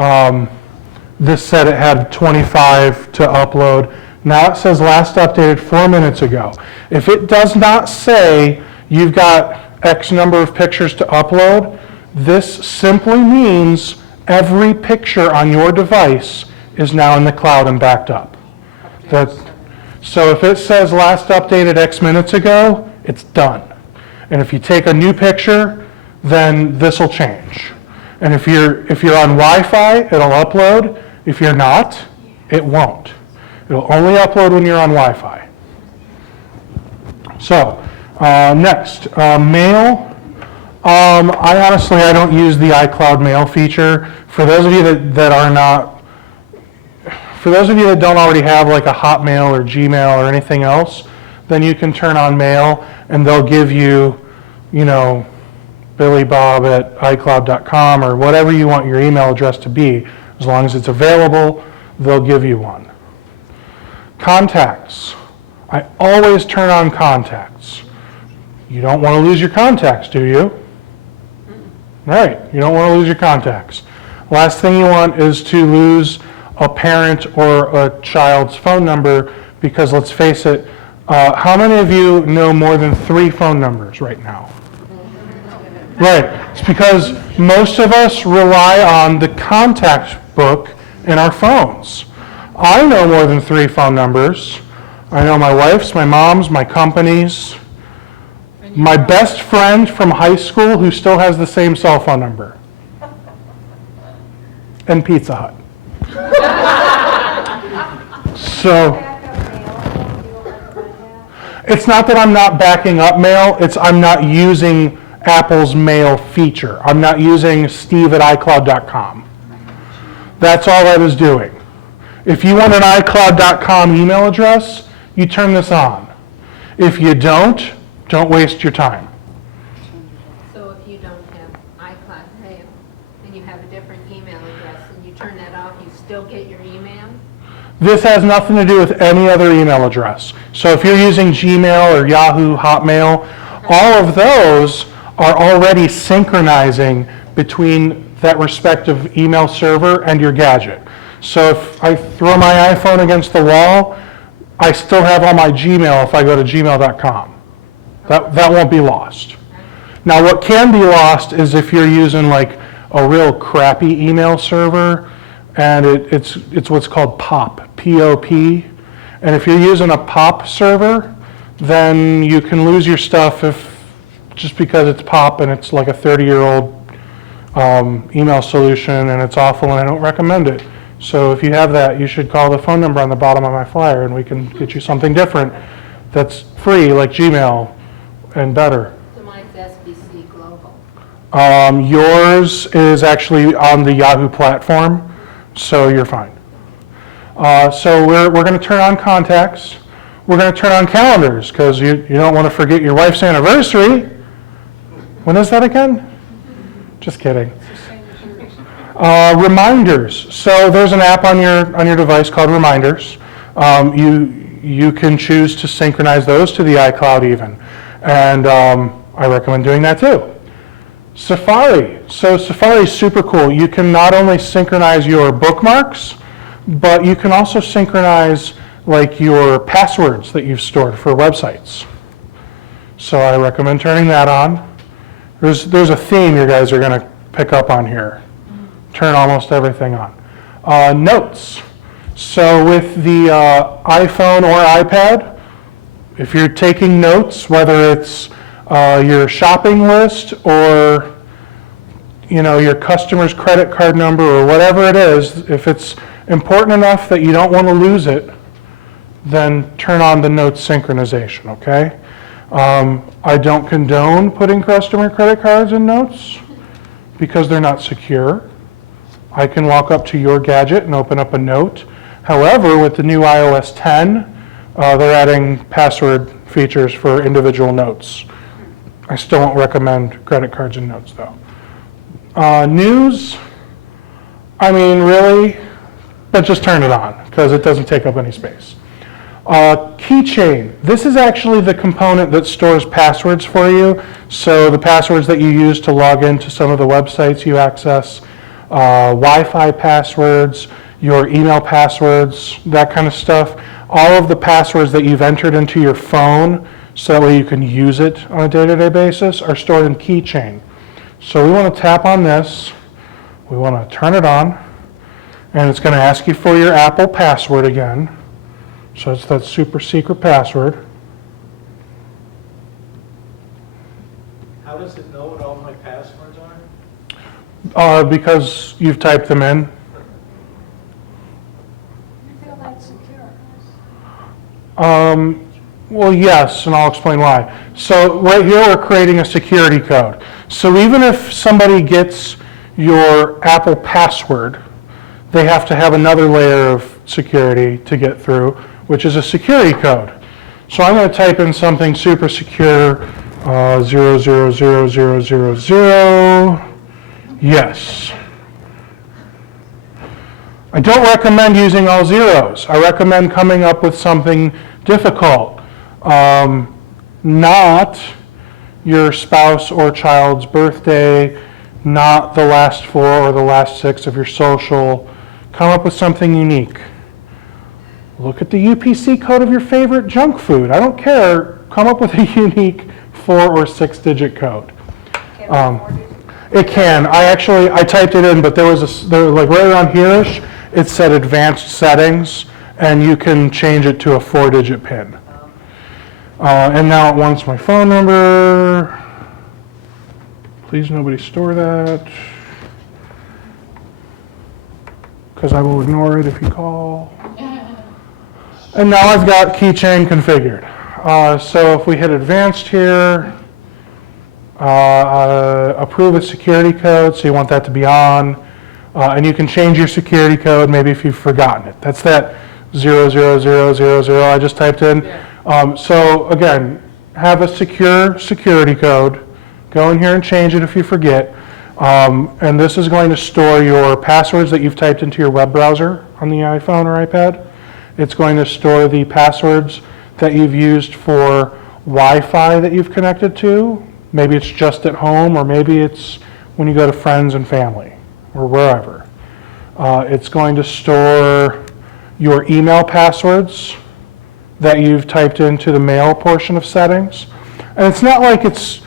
this said it had 25 to upload. Now it says last updated 4 minutes ago. If it does not say you've got X number of pictures to upload, this simply means every picture on your device is now in the cloud and backed up. So if it says last updated X minutes ago, it's done. And if you take a new picture, then this will change. And if you're on Wi-Fi, it'll upload. If you're not, it won't. It'll only upload when you're on Wi-Fi. So next, mail. I don't use the iCloud mail feature. For those of you that don't already have like a Hotmail or Gmail or anything else, then you can turn on mail, and they'll give you, billybob@icloud.com or whatever you want your email address to be. As long as it's available, they'll give you one. Contacts. I always turn on contacts. You don't want to lose your contacts, do you? Right, you don't want to lose your contacts. Last thing you want is to lose a parent or a child's phone number, because let's face it, how many of you know more than 3 phone numbers right now? Right, it's because most of us rely on the contact book in our phones. I know more than 3 phone numbers. I know my wife's, my mom's, my company's, my best friend from high school who still has the same cell phone number, and Pizza Hut. So it's not that I'm not backing up mail, it's I'm not using Apple's mail feature. I'm not using steve@icloud.com. That's all that is doing. If you want an iCloud.com email address, you turn this on. If you don't waste your time. So if you don't have iCloud mail and you have a different email address and you turn that off, you still get your email? This has nothing to do with any other email address. So if you're using Gmail or Yahoo, Hotmail, all of those are already synchronizing between that respective email server and your gadget. So if I throw my iPhone against the wall, I still have all my Gmail if I go to gmail.com. That won't be lost. Now what can be lost is if you're using like a real crappy email server, and it's what's called POP, P-O-P. And if you're using a POP server, then you can lose your stuff just because it's POP and it's like a 30-year-old email solution, and it's awful, and I don't recommend it. So if you have that, you should call the phone number on the bottom of my flyer, and we can get you something different that's free, like Gmail, and better. So mine's SBC Global. Yours is actually on the Yahoo platform, so you're fine. So we're going to turn on contacts. We're going to turn on calendars, because you don't want to forget your wife's anniversary. When is that again? Just kidding. Reminders. So there's an app on your device called Reminders. You can choose to synchronize those to the iCloud even. And I recommend doing that too. Safari. So Safari is super cool. You can not only synchronize your bookmarks, but you can also synchronize like your passwords that you've stored for websites. So I recommend turning that on. There's a theme you guys are going to pick up on here. Turn almost everything on. Notes. So with the iPhone or iPad, if you're taking notes, whether it's your shopping list or your customer's credit card number or whatever it is, if it's important enough that you don't want to lose it, then turn on the notes synchronization, okay? I don't condone putting customer credit cards in notes because they're not secure. I can walk up to your gadget and open up a note. However, with the new iOS 10, they're adding password features for individual notes. I still won't recommend credit cards in notes though. News, I mean, really, but just turn it on because it doesn't take up any space. Keychain, this is actually the component that stores passwords for you. So the passwords that you use to log into some of the websites you access, Wi-Fi passwords, your email passwords, that kind of stuff. All of the passwords that you've entered into your phone so that way you can use it on a day-to-day basis are stored in Keychain. So we want to tap on this, we want to turn it on, and it's going to ask you for your Apple password again. So it's that super secret password. How does it know what all my passwords are? Because you've typed them in. You feel that's secure? Well, yes, and I'll explain why. So right here we're creating a security code. So even if somebody gets your Apple password, they have to have another layer of security to get through, which is a security code. So I'm going to type in something super secure, 000000. Yes. I don't recommend using all zeros. I recommend coming up with something difficult. Not your spouse or child's birthday, not the last 4 or the last 6 of your social. Come up with something unique. Look at the UPC code of your favorite junk food. I don't care. Come up with a unique 4 or 6 digit code. It can. I typed it in, but there was like right around here-ish, it said advanced settings, and you can change it to a 4-digit PIN. And now it wants my phone number. Please nobody store that, because I will ignore it if you call. And now I've got keychain configured. So if we hit advanced here, approve a security code, so you want that to be on. And you can change your security code maybe if you've forgotten it. That's that 00000 I just typed in. So again, have a secure security code. Go in here and change it if you forget. And this is going to store your passwords that you've typed into your web browser on the iPhone or iPad. It's going to store the passwords that you've used for Wi-Fi that you've connected to. Maybe it's just at home, or maybe it's when you go to friends and family, or wherever. It's going to store your email passwords that you've typed into the mail portion of settings. And it's not like it's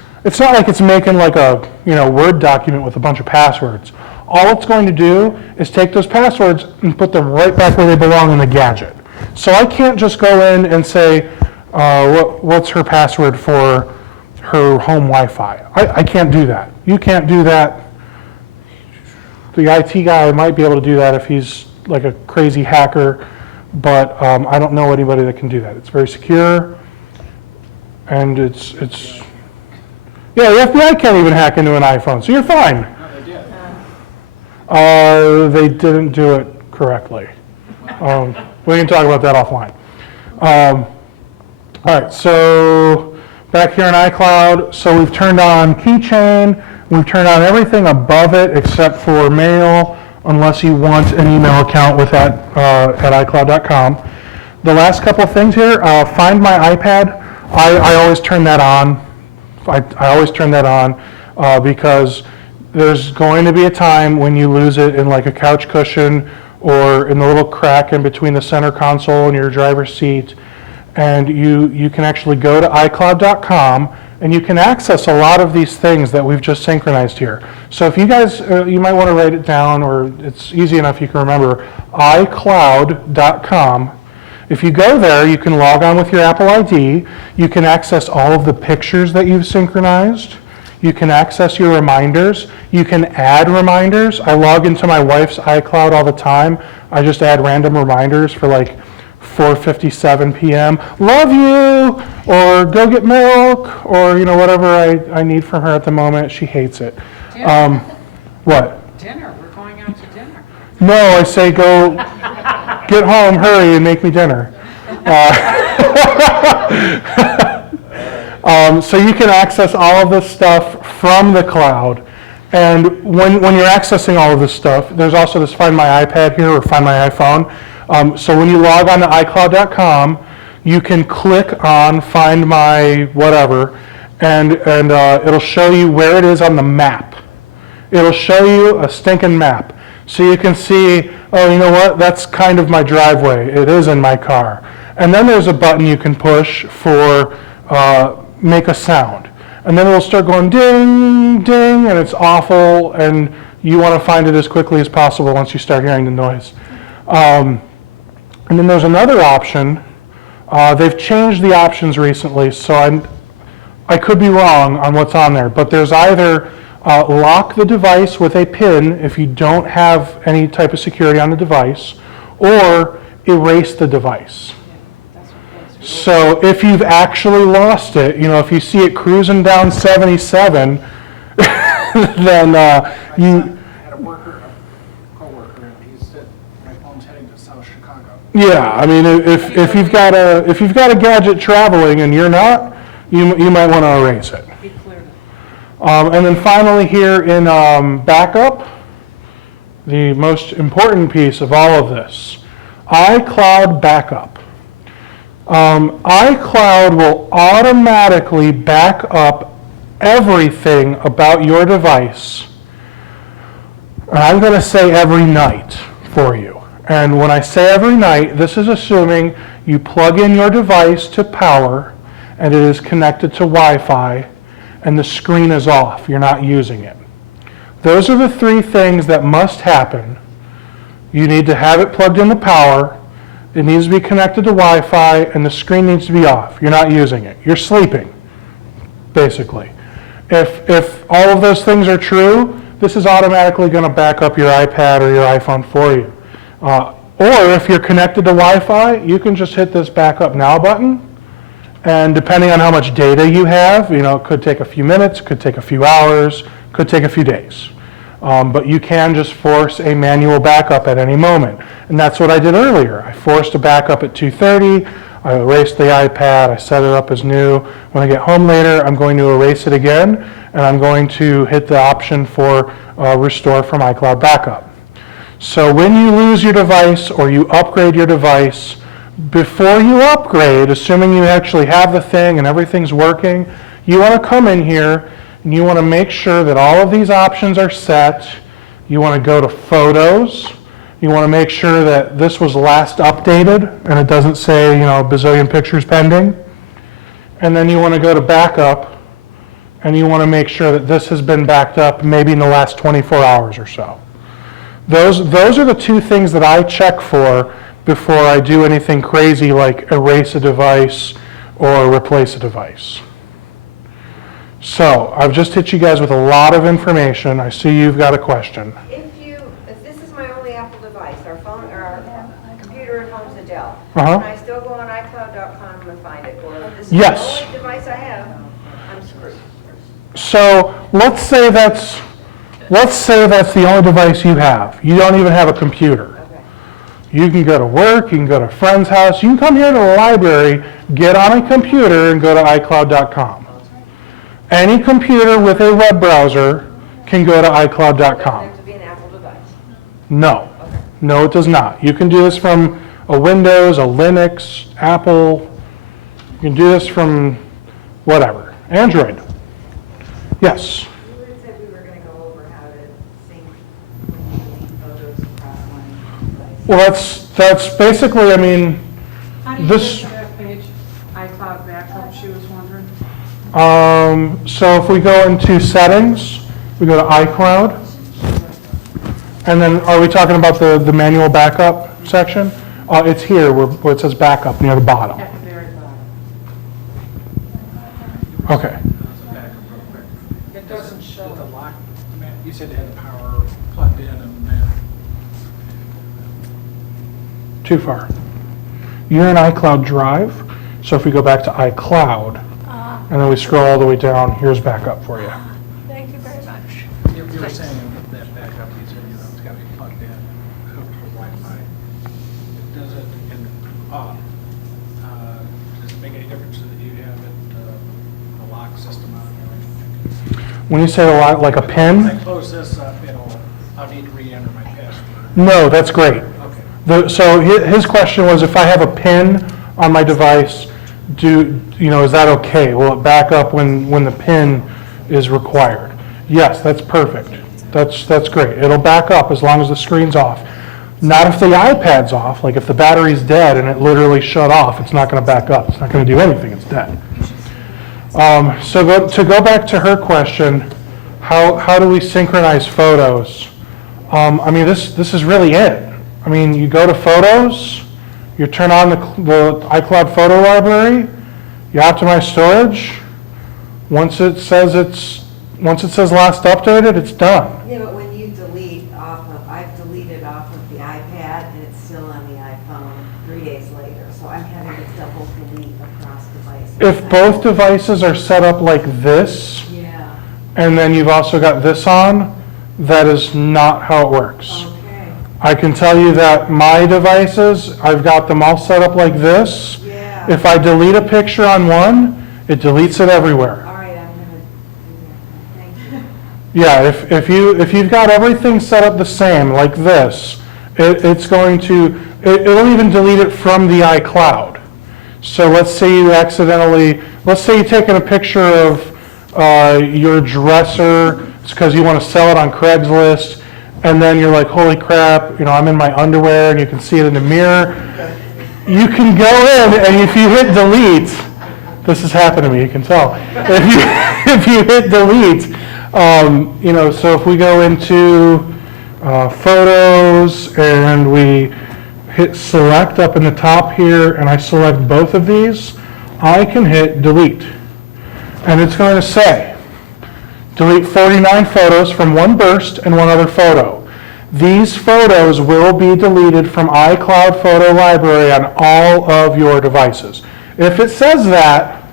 making like a Word document with a bunch of passwords. All it's going to do is take those passwords and put them right back where they belong in the gadget. So I can't just go in and say, what's her password for her home Wi-Fi? I can't do that. You can't do that. The IT guy might be able to do that if he's like a crazy hacker, but I don't know anybody that can do that. It's very secure, and it's yeah, the FBI can't even hack into an iPhone, so you're fine. They didn't do it correctly. We can talk about that offline. All right, so back here in iCloud, so we've turned on Keychain, we've turned on everything above it except for mail, unless you want an email account with that at iCloud.com. The last couple of things here, Find My iPad, I always turn that on. I always turn that on because there's going to be a time when you lose it in like a couch cushion or in the little crack in between the center console and your driver's seat, and you can actually go to iCloud.com and you can access a lot of these things that we've just synchronized here. So if you guys, you might want to write it down, or it's easy enough you can remember, iCloud.com, If you go there, you can log on with your Apple ID. You can access all of the pictures that you've synchronized. You can access your reminders. You can add reminders. I log into my wife's iCloud all the time. I just add random reminders for like 4:57 p.m. Love you, or go get milk, or whatever I need from her at the moment. She hates it. What? Dinner, we're going out to dinner. No, I say go get home, hurry, and make me dinner. So you can access all of this stuff from the cloud. And when you're accessing all of this stuff, there's also this Find My iPad here or Find My iPhone. So when you log on to iCloud.com, you can click on Find My whatever, and it'll show you where it is on the map. It'll show you a stinking map. So you can see, oh, you know what, that's kind of my driveway. It is in my car. And then there's a button you can push for make a sound. And then it'll start going ding, ding, and it's awful, and you want to find it as quickly as possible once you start hearing the noise. And then there's another option. They've changed the options recently, so I could be wrong on what's on there, but there's either lock the device with a PIN if you don't have any type of security on the device, or erase the device. So if you've actually lost it, if you see it cruising down 77, then you... had a co-worker, and he said my phone's heading to South Chicago. Yeah, I mean, if you've got a gadget traveling and you're not, you might want to erase it. And then finally here in backup, the most important piece of all of this, iCloud backup. iCloud will automatically back up everything about your device. And I'm going to say every night for you. And when I say every night, this is assuming you plug in your device to power and it is connected to Wi-Fi and the screen is off. You're not using it. Those are the three things that must happen. You need to have it plugged into power. It needs to be connected to Wi-Fi, and the screen needs to be off. You're not using it. You're sleeping, basically. If all of those things are true, this is automatically going to back up your iPad or your iPhone for you. Or if you're connected to Wi-Fi, you can just hit this backup now button, and depending on how much data you have, it could take a few minutes, could take a few hours, could take a few days. But you can just force a manual backup at any moment. And that's what I did earlier. I forced a backup at 2:30. I erased the iPad. I set it up as new. When I get home later, I'm going to erase it again, and I'm going to hit the option for restore from iCloud backup. So when you lose your device or you upgrade your device, before you upgrade, assuming you actually have the thing and everything's working, you want to come in here and you want to make sure that all of these options are set. You want to go to Photos. You want to make sure that this was last updated and it doesn't say, a bazillion pictures pending. And then you want to go to Backup and you want to make sure that this has been backed up maybe in the last 24 hours or so. Those are the two things that I check for before I do anything crazy like erase a device or replace a device. So I've just hit you guys with a lot of information. I see you've got a question. If this is my only Apple device, our phone or our computer at home's a Dell, Uh-huh. can I still go on iCloud.com and find it? Or if this is Yes. the only device I have, I'm screwed. So let's say that's the only device you have. You don't even have a computer. Okay. You can go to work, you can go to a friend's house, you can come here to the library, get on a computer and go to iCloud.com. Any computer with a web browser can go to It iCloud.com. doesn't have to be an Apple device. No. No, it does not. You can do this from a Windows, a Linux, Apple. You can do this from whatever. Android. Yes. You had said we were going to go over how to sync when you delete photos across one device. Well, that's basically, How do you this. get to that page? iCloud backup, she was wondering. So if we go into settings, we go to iCloud. And then are we talking about the manual backup section? It's here where it says backup near the bottom. At the very bottom. Okay. Back up real quick. It doesn't show. Did the lock, you said they had the power plugged in and then, Too far. You're in iCloud Drive, so if we go back to iCloud, and then we scroll all the way down, here's backup for you. Thank you very much. you were saying that backup, you said, it's got to be plugged in, hooked to Wi-Fi. Does it, does it make any difference that you have it, the lock system on or anything? When you say a lot, like a If I pin? close this up, I'll need to re-enter my password. No, that's great. Okay. So his question was, if I have a pin on my device, is that okay? Will it back up when the pin is required? Yes, that's perfect. That's great. It'll back up as long as the screen's off. Not if the iPad's off, like if the battery's dead and it literally shut off, it's not going to back up. It's not going to do anything, it's dead. To go back to her question, how do we synchronize photos? I mean, this is really it. I mean, you go to Photos, you turn on the iCloud photo library, you optimize storage. Once it says last updated, it's done. Yeah, but when you delete I've deleted off of the iPad and it's still on the iPhone 3 days later, so I'm having to double delete across devices. If both devices are set up like this, Yeah, and then you've also got this on, that is not how it works. okay, I can tell you that my devices, I've got them all set up like this. yeah. If I delete a picture on one, it deletes it everywhere. All right, I'm gonna do that. Thank you. Yeah, if you've got everything set up the same, like this, it'll even delete it from the iCloud. So let's say you're taking a picture of your dresser, it's because you want to sell it on Craigslist, and then you're like, holy crap, I'm in my underwear, and you can see it in the mirror. You can go in, and if you hit delete, this has happened to me, you can tell. If you hit delete, so if we go into Photos, and we hit select up in the top here, and I select both of these, I can hit delete. And it's going to say, delete 49 photos from one burst and one other photo. These photos will be deleted from iCloud Photo Library on all of your devices. If it says that,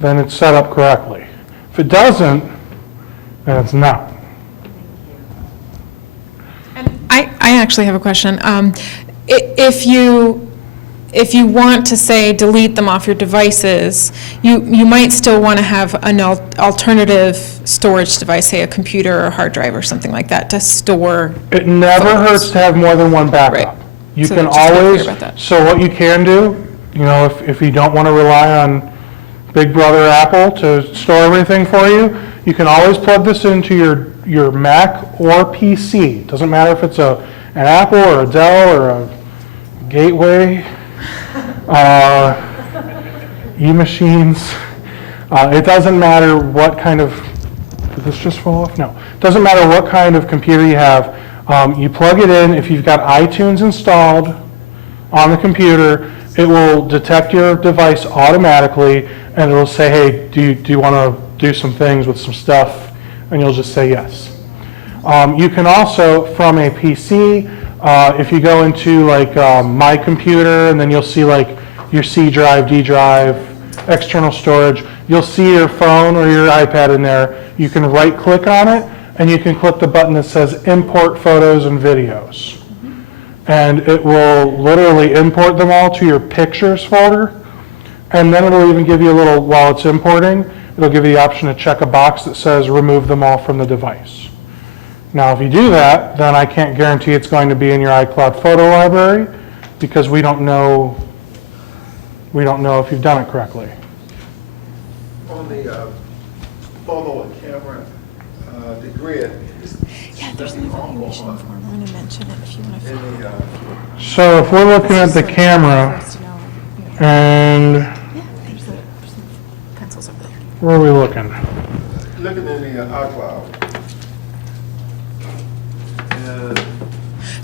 then it's set up correctly. If it doesn't, then it's not. I actually have a question. If you want to say delete them off your devices, you might still want to have an alternative storage device, say a computer or hard drive or something like that, to store. It never photos. hurts to have more than one backup. Right. You So can just be clear always, about that. so what you can do, if you don't want to rely on Big Brother Apple to store everything for you, you can always plug this into your Mac or PC. It doesn't matter if it's an Apple or a Dell or a Gateway, e-machines. It doesn't matter what kind of, did this just fall off? No. It doesn't matter what kind of computer you have. You plug it in. If you've got iTunes installed on the computer, it will detect your device automatically, and it will say, hey, do you want to do some things with some stuff? And you'll just say yes. You can also, from a PC, if you go into My Computer, and then you'll see your C drive, D drive, external storage, you'll see your phone or your iPad in there. You can right click on it, and you can click the button that says import photos and videos. And it will literally import them all to your pictures folder. And then it'll even give you while it's importing, it'll give you the option to check a box that says remove them all from the device. Now, if you do that, then I can't guarantee it's going to be in your iCloud photo library, because we don't know if you've done it correctly. On the photo and camera, the grid is. Yeah, there's an evaluation form. I'm going to mention it if you want to. In the, So if we're looking at the camera, and Yeah, there's some pencils over there. where are we looking? looking in the iCloud. And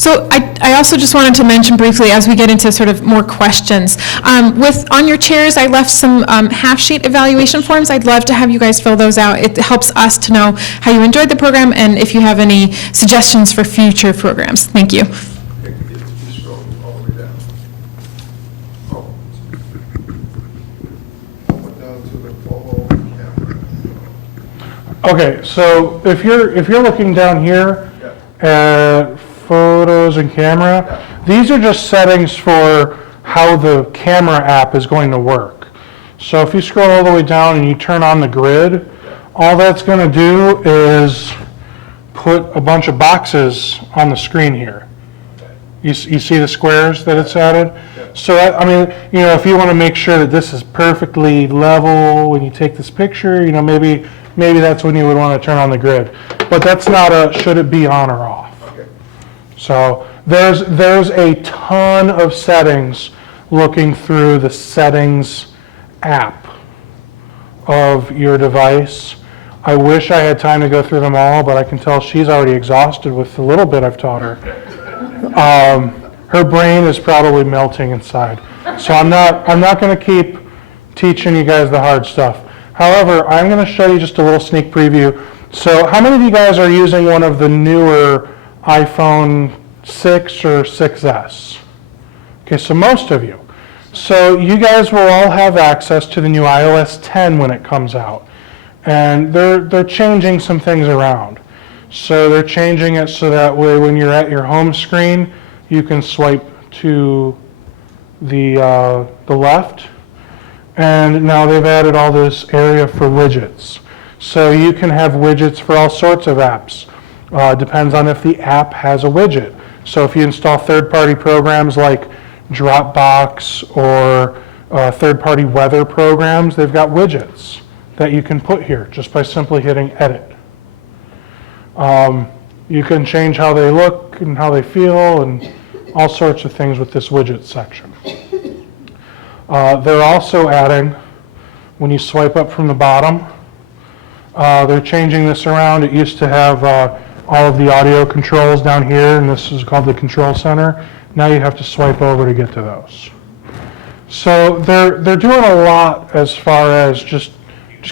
So I also just wanted to mention briefly, as we get into sort of more questions, on your chairs, I left some half-sheet evaluation forms. I'd love to have you guys fill those out. It helps us to know how you enjoyed the program and if you have any suggestions for future programs. Thank you. You scroll all the way down. Oh. Went down to the photo camera. Okay, so if you're looking down here at photos and camera, these are just settings for how the camera app is going to work. So if you scroll all the way down and you turn on the grid, all that's going to do is put a bunch of boxes on the screen here. You see the squares that it's added? So that, I mean, if you want to make sure that this is perfectly level when you take this picture, maybe that's when you would want to turn on the grid. But that's not a should it be on or off. So there's a ton of settings looking through the settings app of your device. I wish I had time to go through them all, but I can tell she's already exhausted with the little bit I've taught her. Her brain is probably melting inside. So I'm not going to keep teaching you guys the hard stuff. However, I'm going to show you just a little sneak preview. So how many of you guys are using one of the newer iPhone 6 or 6S? Okay, so most of you. So you guys will all have access to the new iOS 10 when it comes out. And they're changing some things around. So they're changing it so that way when you're at your home screen, you can swipe to the left. And now they've added all this area for widgets. So you can have widgets for all sorts of apps. Depends on if the app has a widget. So if you install third-party programs like Dropbox or third-party weather programs, they've got widgets that you can put here just by simply hitting edit. You can change how they look and how they feel and all sorts of things with this widget section. They're also adding, when you swipe up from the bottom, they're changing this around. It used to have all of the audio controls down here, and this is called the control center. Now you have to swipe over to get to those. So they're doing a lot as far as just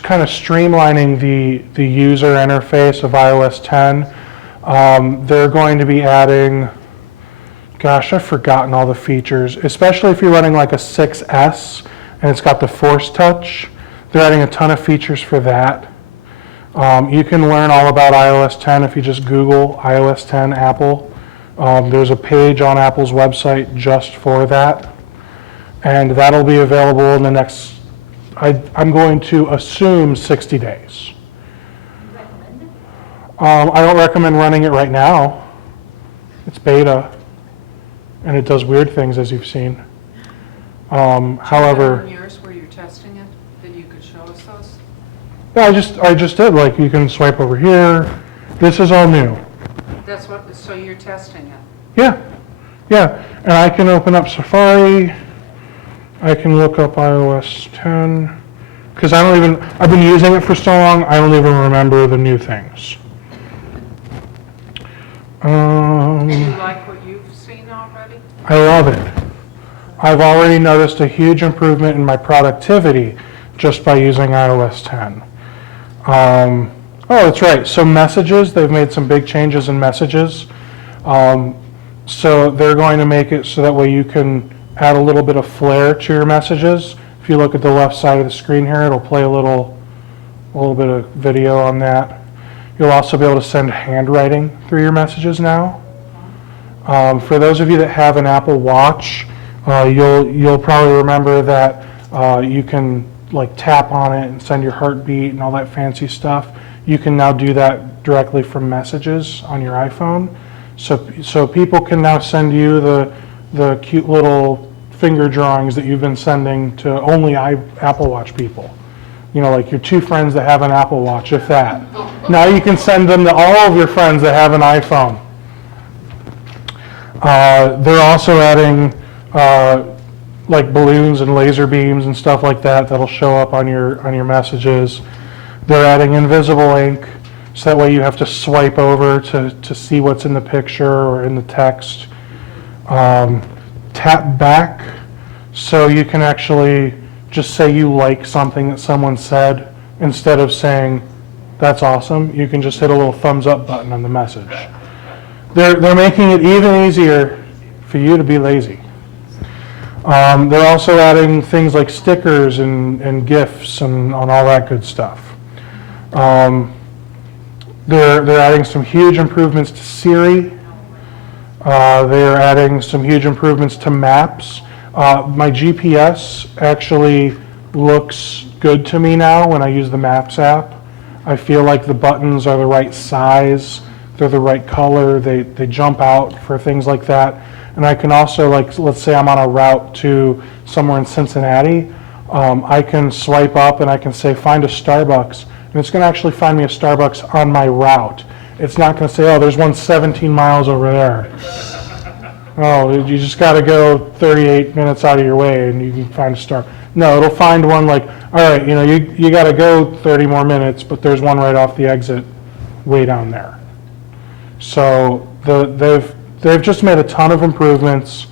kind of streamlining the user interface of iOS 10. They're going to be adding, gosh, I've forgotten all the features, especially if you're running like a 6S and it's got the Force Touch. They're adding a ton of features for that. You can learn all about iOS 10 if you just Google iOS 10 Apple. There's a page on Apple's website just for that. And that'll be available in the next, I'm going to assume 60 days. I don't recommend running it right now. It's beta, and it does weird things, as you've seen. However, on yours where you're testing it, that you could show us those? yeah, I just did. Like, you can swipe over here. This is all new. That's what, so you're testing it? Yeah, and I can open up Safari. I can look up iOS 10, because I've been using it for so long, I don't even remember the new things. Do you like what you've seen already? I love it. I've already noticed a huge improvement in my productivity just by using iOS 10. Oh, that's right. So messages, they've made some big changes in messages. So they're going to make it so that way you can add a little bit of flair to your messages. If you look at the left side of the screen here, it'll play a little bit of video on that. You'll also be able to send handwriting through your messages now. For those of you that have an Apple Watch, you'll probably remember that you can like tap on it and send your heartbeat and all that fancy stuff. You can now do that directly from messages on your iPhone. So people can now send you the cute little finger drawings that you've been sending to only Apple Watch people. Like your 2 friends that have an Apple Watch, if that. Now you can send them to all of your friends that have an iPhone. They're also adding like balloons and laser beams and stuff like that that'll show up on your messages. They're adding invisible ink. So that way you have to swipe over to see what's in the picture or in the text. Tap back, so you can actually just say you like something that someone said instead of saying, that's awesome. You can just hit a little thumbs up button on the message. They're making it even easier for you to be lazy. They're also adding things like stickers and GIFs and all that good stuff. They're adding some huge improvements to Siri. They're adding some huge improvements to maps. My GPS actually looks good to me now when I use the Maps app. I feel like the buttons are the right size, they're the right color, they jump out for things like that. And I can also, like, let's say I'm on a route to somewhere in Cincinnati, I can swipe up and I can say find a Starbucks, and it's going to actually find me a Starbucks on my route. It's not going to say, oh, there's one 17 miles over there. Oh, you just got to go 38 minutes out of your way and you can find a Starbucks. No, it'll find one like, all right, you got to go 30 more minutes, but there's one right off the exit way down there. So they've just made a ton of improvements.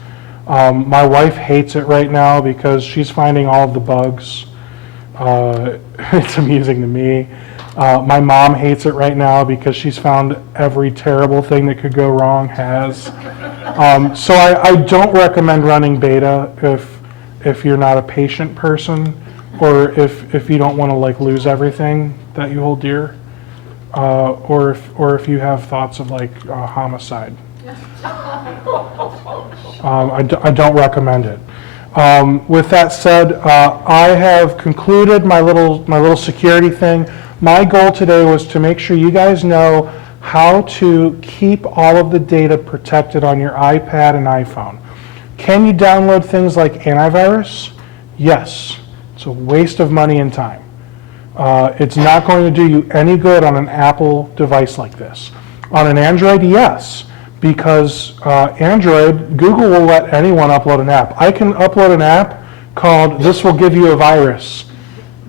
My wife hates it right now because she's finding all of the bugs. It's amusing to me. My mom hates it right now because she's found every terrible thing that could go wrong has. So I don't recommend running beta if you're not a patient person, or if you don't want to like lose everything that you hold dear, or if you have thoughts of like homicide. I don't recommend it. With that said, I have concluded my little security thing. My goal today was to make sure you guys know how to keep all of the data protected on your iPad and iPhone. Can you download things like antivirus? Yes. It's a waste of money and time. It's not going to do you any good on an Apple device like this. On an Android, yes, because Android, Google will let anyone upload an app. I can upload an app called "This will give you a virus,"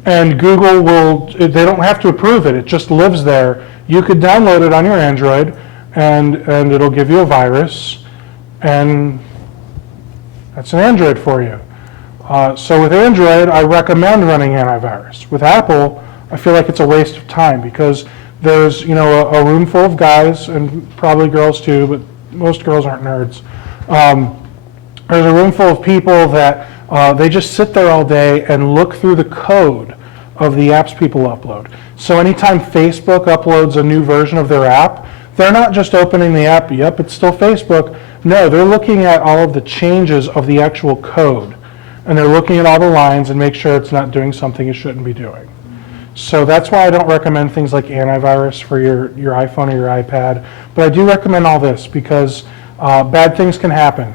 and Google will, they don't have to approve it, it just lives there. You could download it on your Android, and it'll give you a virus, and that's an Android for you. So with Android, I recommend running antivirus. With Apple, I feel like it's a waste of time because there's a room full of guys, and probably girls too, but most girls aren't nerds. There's a room full of people that they just sit there all day and look through the code of the apps people upload. So anytime Facebook uploads a new version of their app, they're not just opening the app, yep, it's still Facebook. No, they're looking at all of the changes of the actual code. And they're looking at all the lines and make sure it's not doing something it shouldn't be doing. So that's why I don't recommend things like antivirus for your iPhone or your iPad. But I do recommend all this because bad things can happen.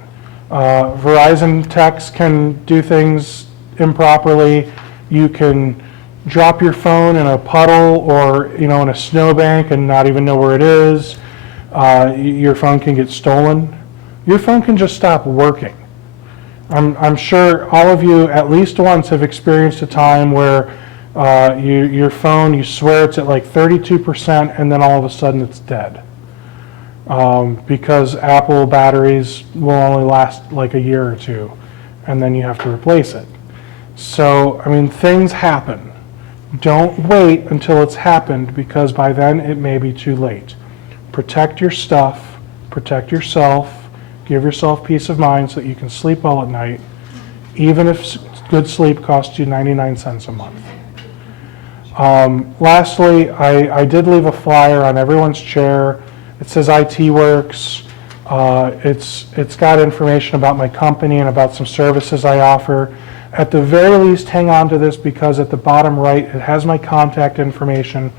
Verizon techs can do things improperly. You can drop your phone in a puddle or in a snowbank and not even know where it is. Your phone can get stolen. Your phone can just stop working. I'm sure all of you at least once have experienced a time where your phone, you swear it's at like 32% and then all of a sudden it's dead. Because Apple batteries will only last like a year or two and then you have to replace it. So, things happen. Don't wait until it's happened because by then it may be too late. Protect your stuff, protect yourself, give yourself peace of mind so that you can sleep well at night, even if good sleep costs you 99 cents a month. Lastly, I did leave a flyer on everyone's chair. It says IT Works. It's got information about my company and about some services I offer. At the very least, hang on to this because at the bottom right, it has my contact information.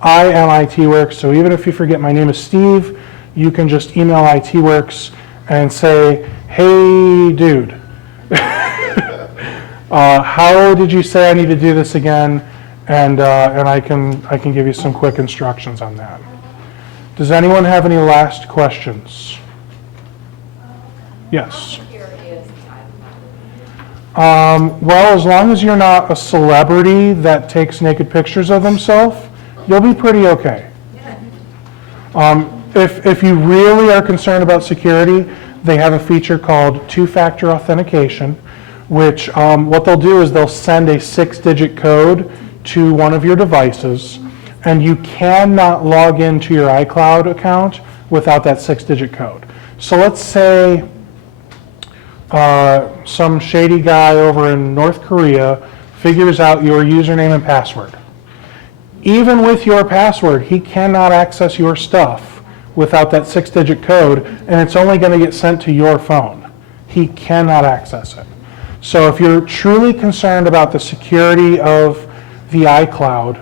I am IT Works, so even if you forget my name is Steve, you can just email IT Works and say, hey, dude, how did you say I need to do this again? And I can give you some quick instructions on that. Does anyone have any last questions? Yes. Well, as long as you're not a celebrity that takes naked pictures of themselves, you'll be pretty okay. If you really are concerned about security, they have a feature called two-factor authentication, which what they'll do is they'll send a 6-digit code to one of your devices, and you cannot log into your iCloud account without that 6-digit code. So let's say some shady guy over in North Korea figures out your username and password. Even with your password, he cannot access your stuff without that 6-digit code, and it's only going to get sent to your phone. He cannot access it. So if you're truly concerned about the security of the iCloud,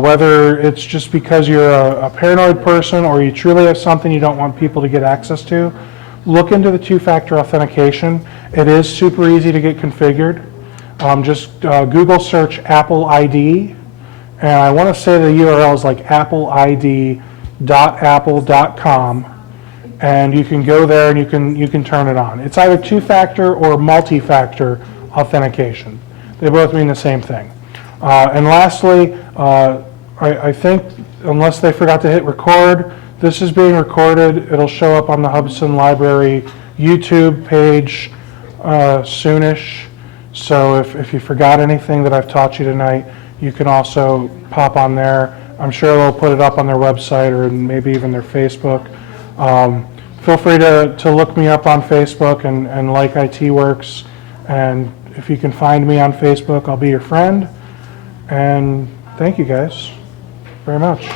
whether it's just because you're a paranoid person or you truly have something you don't want people to get access to, look into the two-factor authentication. It is super easy to get configured. Just Google search Apple ID, and I want to say the URL is like appleid.apple.com, and you can go there and you can turn it on. It's either two-factor or multi-factor authentication. They both mean the same thing. And lastly, I think, unless they forgot to hit record, this is being recorded. It'll show up on the Hudson Library YouTube page soonish. So if you forgot anything that I've taught you tonight, you can also pop on there. I'm sure they'll put it up on their website or maybe even their Facebook. Feel free to look me up on Facebook and like IT Works. And if you can find me on Facebook, I'll be your friend. And thank you guys very much.